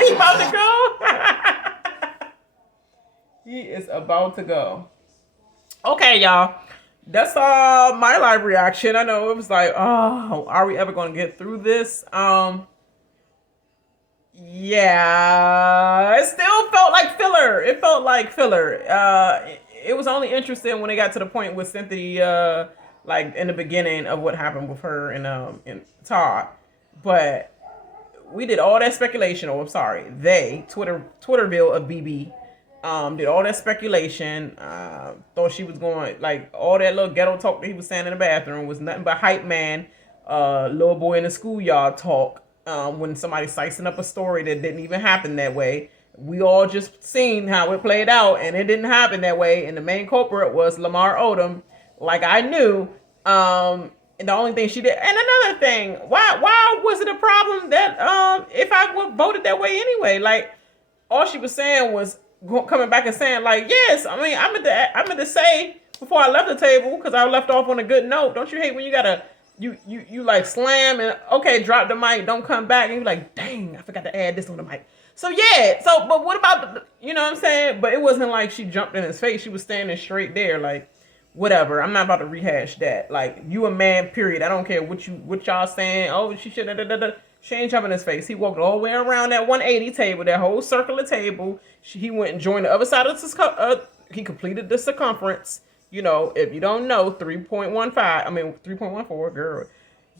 He about to go. He is about to go. Okay, y'all. That's my live reaction. I know it was like, oh, are we ever going to get through this? Yeah, it still felt like filler. It felt like filler. It was only interesting when it got to the point with Cynthia, like in the beginning of what happened with her and Todd. But we did all that speculation. Oh, I'm sorry. Twitterville of BB. Did all that speculation, thought she was going, like, all that little ghetto talk that he was saying in the bathroom was nothing but hype man, little boy in the schoolyard talk, when somebody slicing up a story that didn't even happen that way. We all just seen how it played out, and it didn't happen that way, and the main culprit was Lamar Odom, like I knew, and the only thing she did, and another thing, why was it a problem that, if I would voted that way anyway? Like, all she was saying was, coming back and saying like, yes, I mean, I meant to say before I left the table, because I left off on a good note. Don't you hate when you gotta you like slam and okay, drop the mic, don't come back, and you're like, dang, I forgot to add this on the mic. So yeah, but what about you know what I'm saying? But it wasn't like she jumped in his face. She was standing straight there, like, whatever. I'm not about to rehash that. Like, you a man, period. I don't care what y'all saying. Oh, she should She ain't jumping in his face. He walked all the way around that 180 table, that whole circular table. He went and joined the other side of the he completed the circumference. You know, if you don't know, 3.14, girl.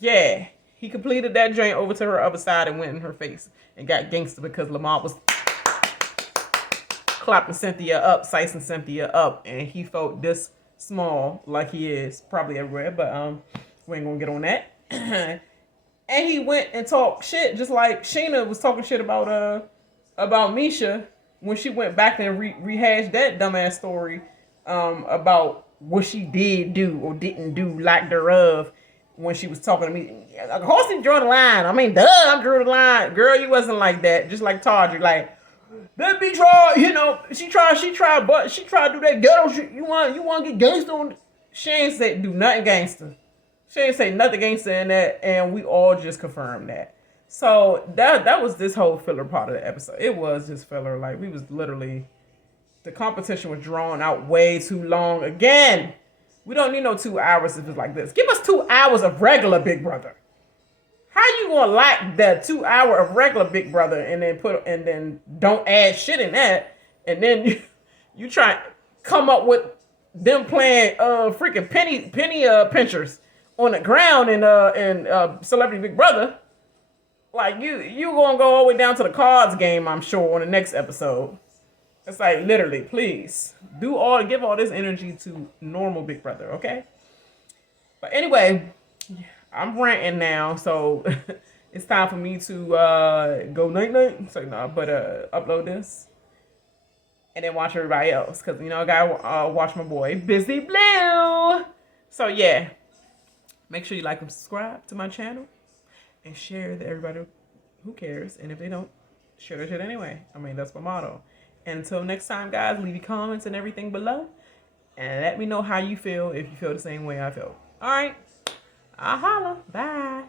Yeah, he completed that joint over to her other side and went in her face and got gangster because Lamar was clapping Cynthia up, sizing Cynthia up, and he felt this small like he is probably everywhere, but we ain't gonna get on that. And he went and talked shit, just like Sheena was talking shit about Misha when she went back and rehashed that dumbass story about what she did do or didn't do, lack thereof, when she was talking to me. Of course he drew the line. I mean, I drew the line. Girl, you wasn't like that. Just like Todd, you're like, that be tried, you know, she tried to do that ghetto shit. You want to get gangster on? She ain't say do nothing gangster. She ain't say nothing gangster in that, and we all just confirmed that. So that was this whole filler part of the episode. It was just filler. Like, we was literally, the competition was drawn out way too long. Again, we don't need no 2 hours if it's like this. Give us 2 hours of regular Big Brother. How you gonna like the 2 hour of regular Big Brother and then don't add shit in that, and then you try come up with them playing freaking penny pinchers on the ground in Celebrity Big Brother. Like you gonna go all the way down to the cards game, I'm sure, on the next episode. It's like literally, please give all this energy to normal Big Brother, okay? But anyway, I'm ranting now, so it's time for me to go night. So upload this and then watch everybody else, because I gotta watch my boy Busy Blue. So yeah, make sure you like and subscribe to my channel and share to everybody who cares. And if they don't, share that shit anyway. I mean, that's my motto. And until next time, guys, leave your comments and everything below. And let me know how you feel, if you feel the same way I feel. All right. I'll holla. Bye.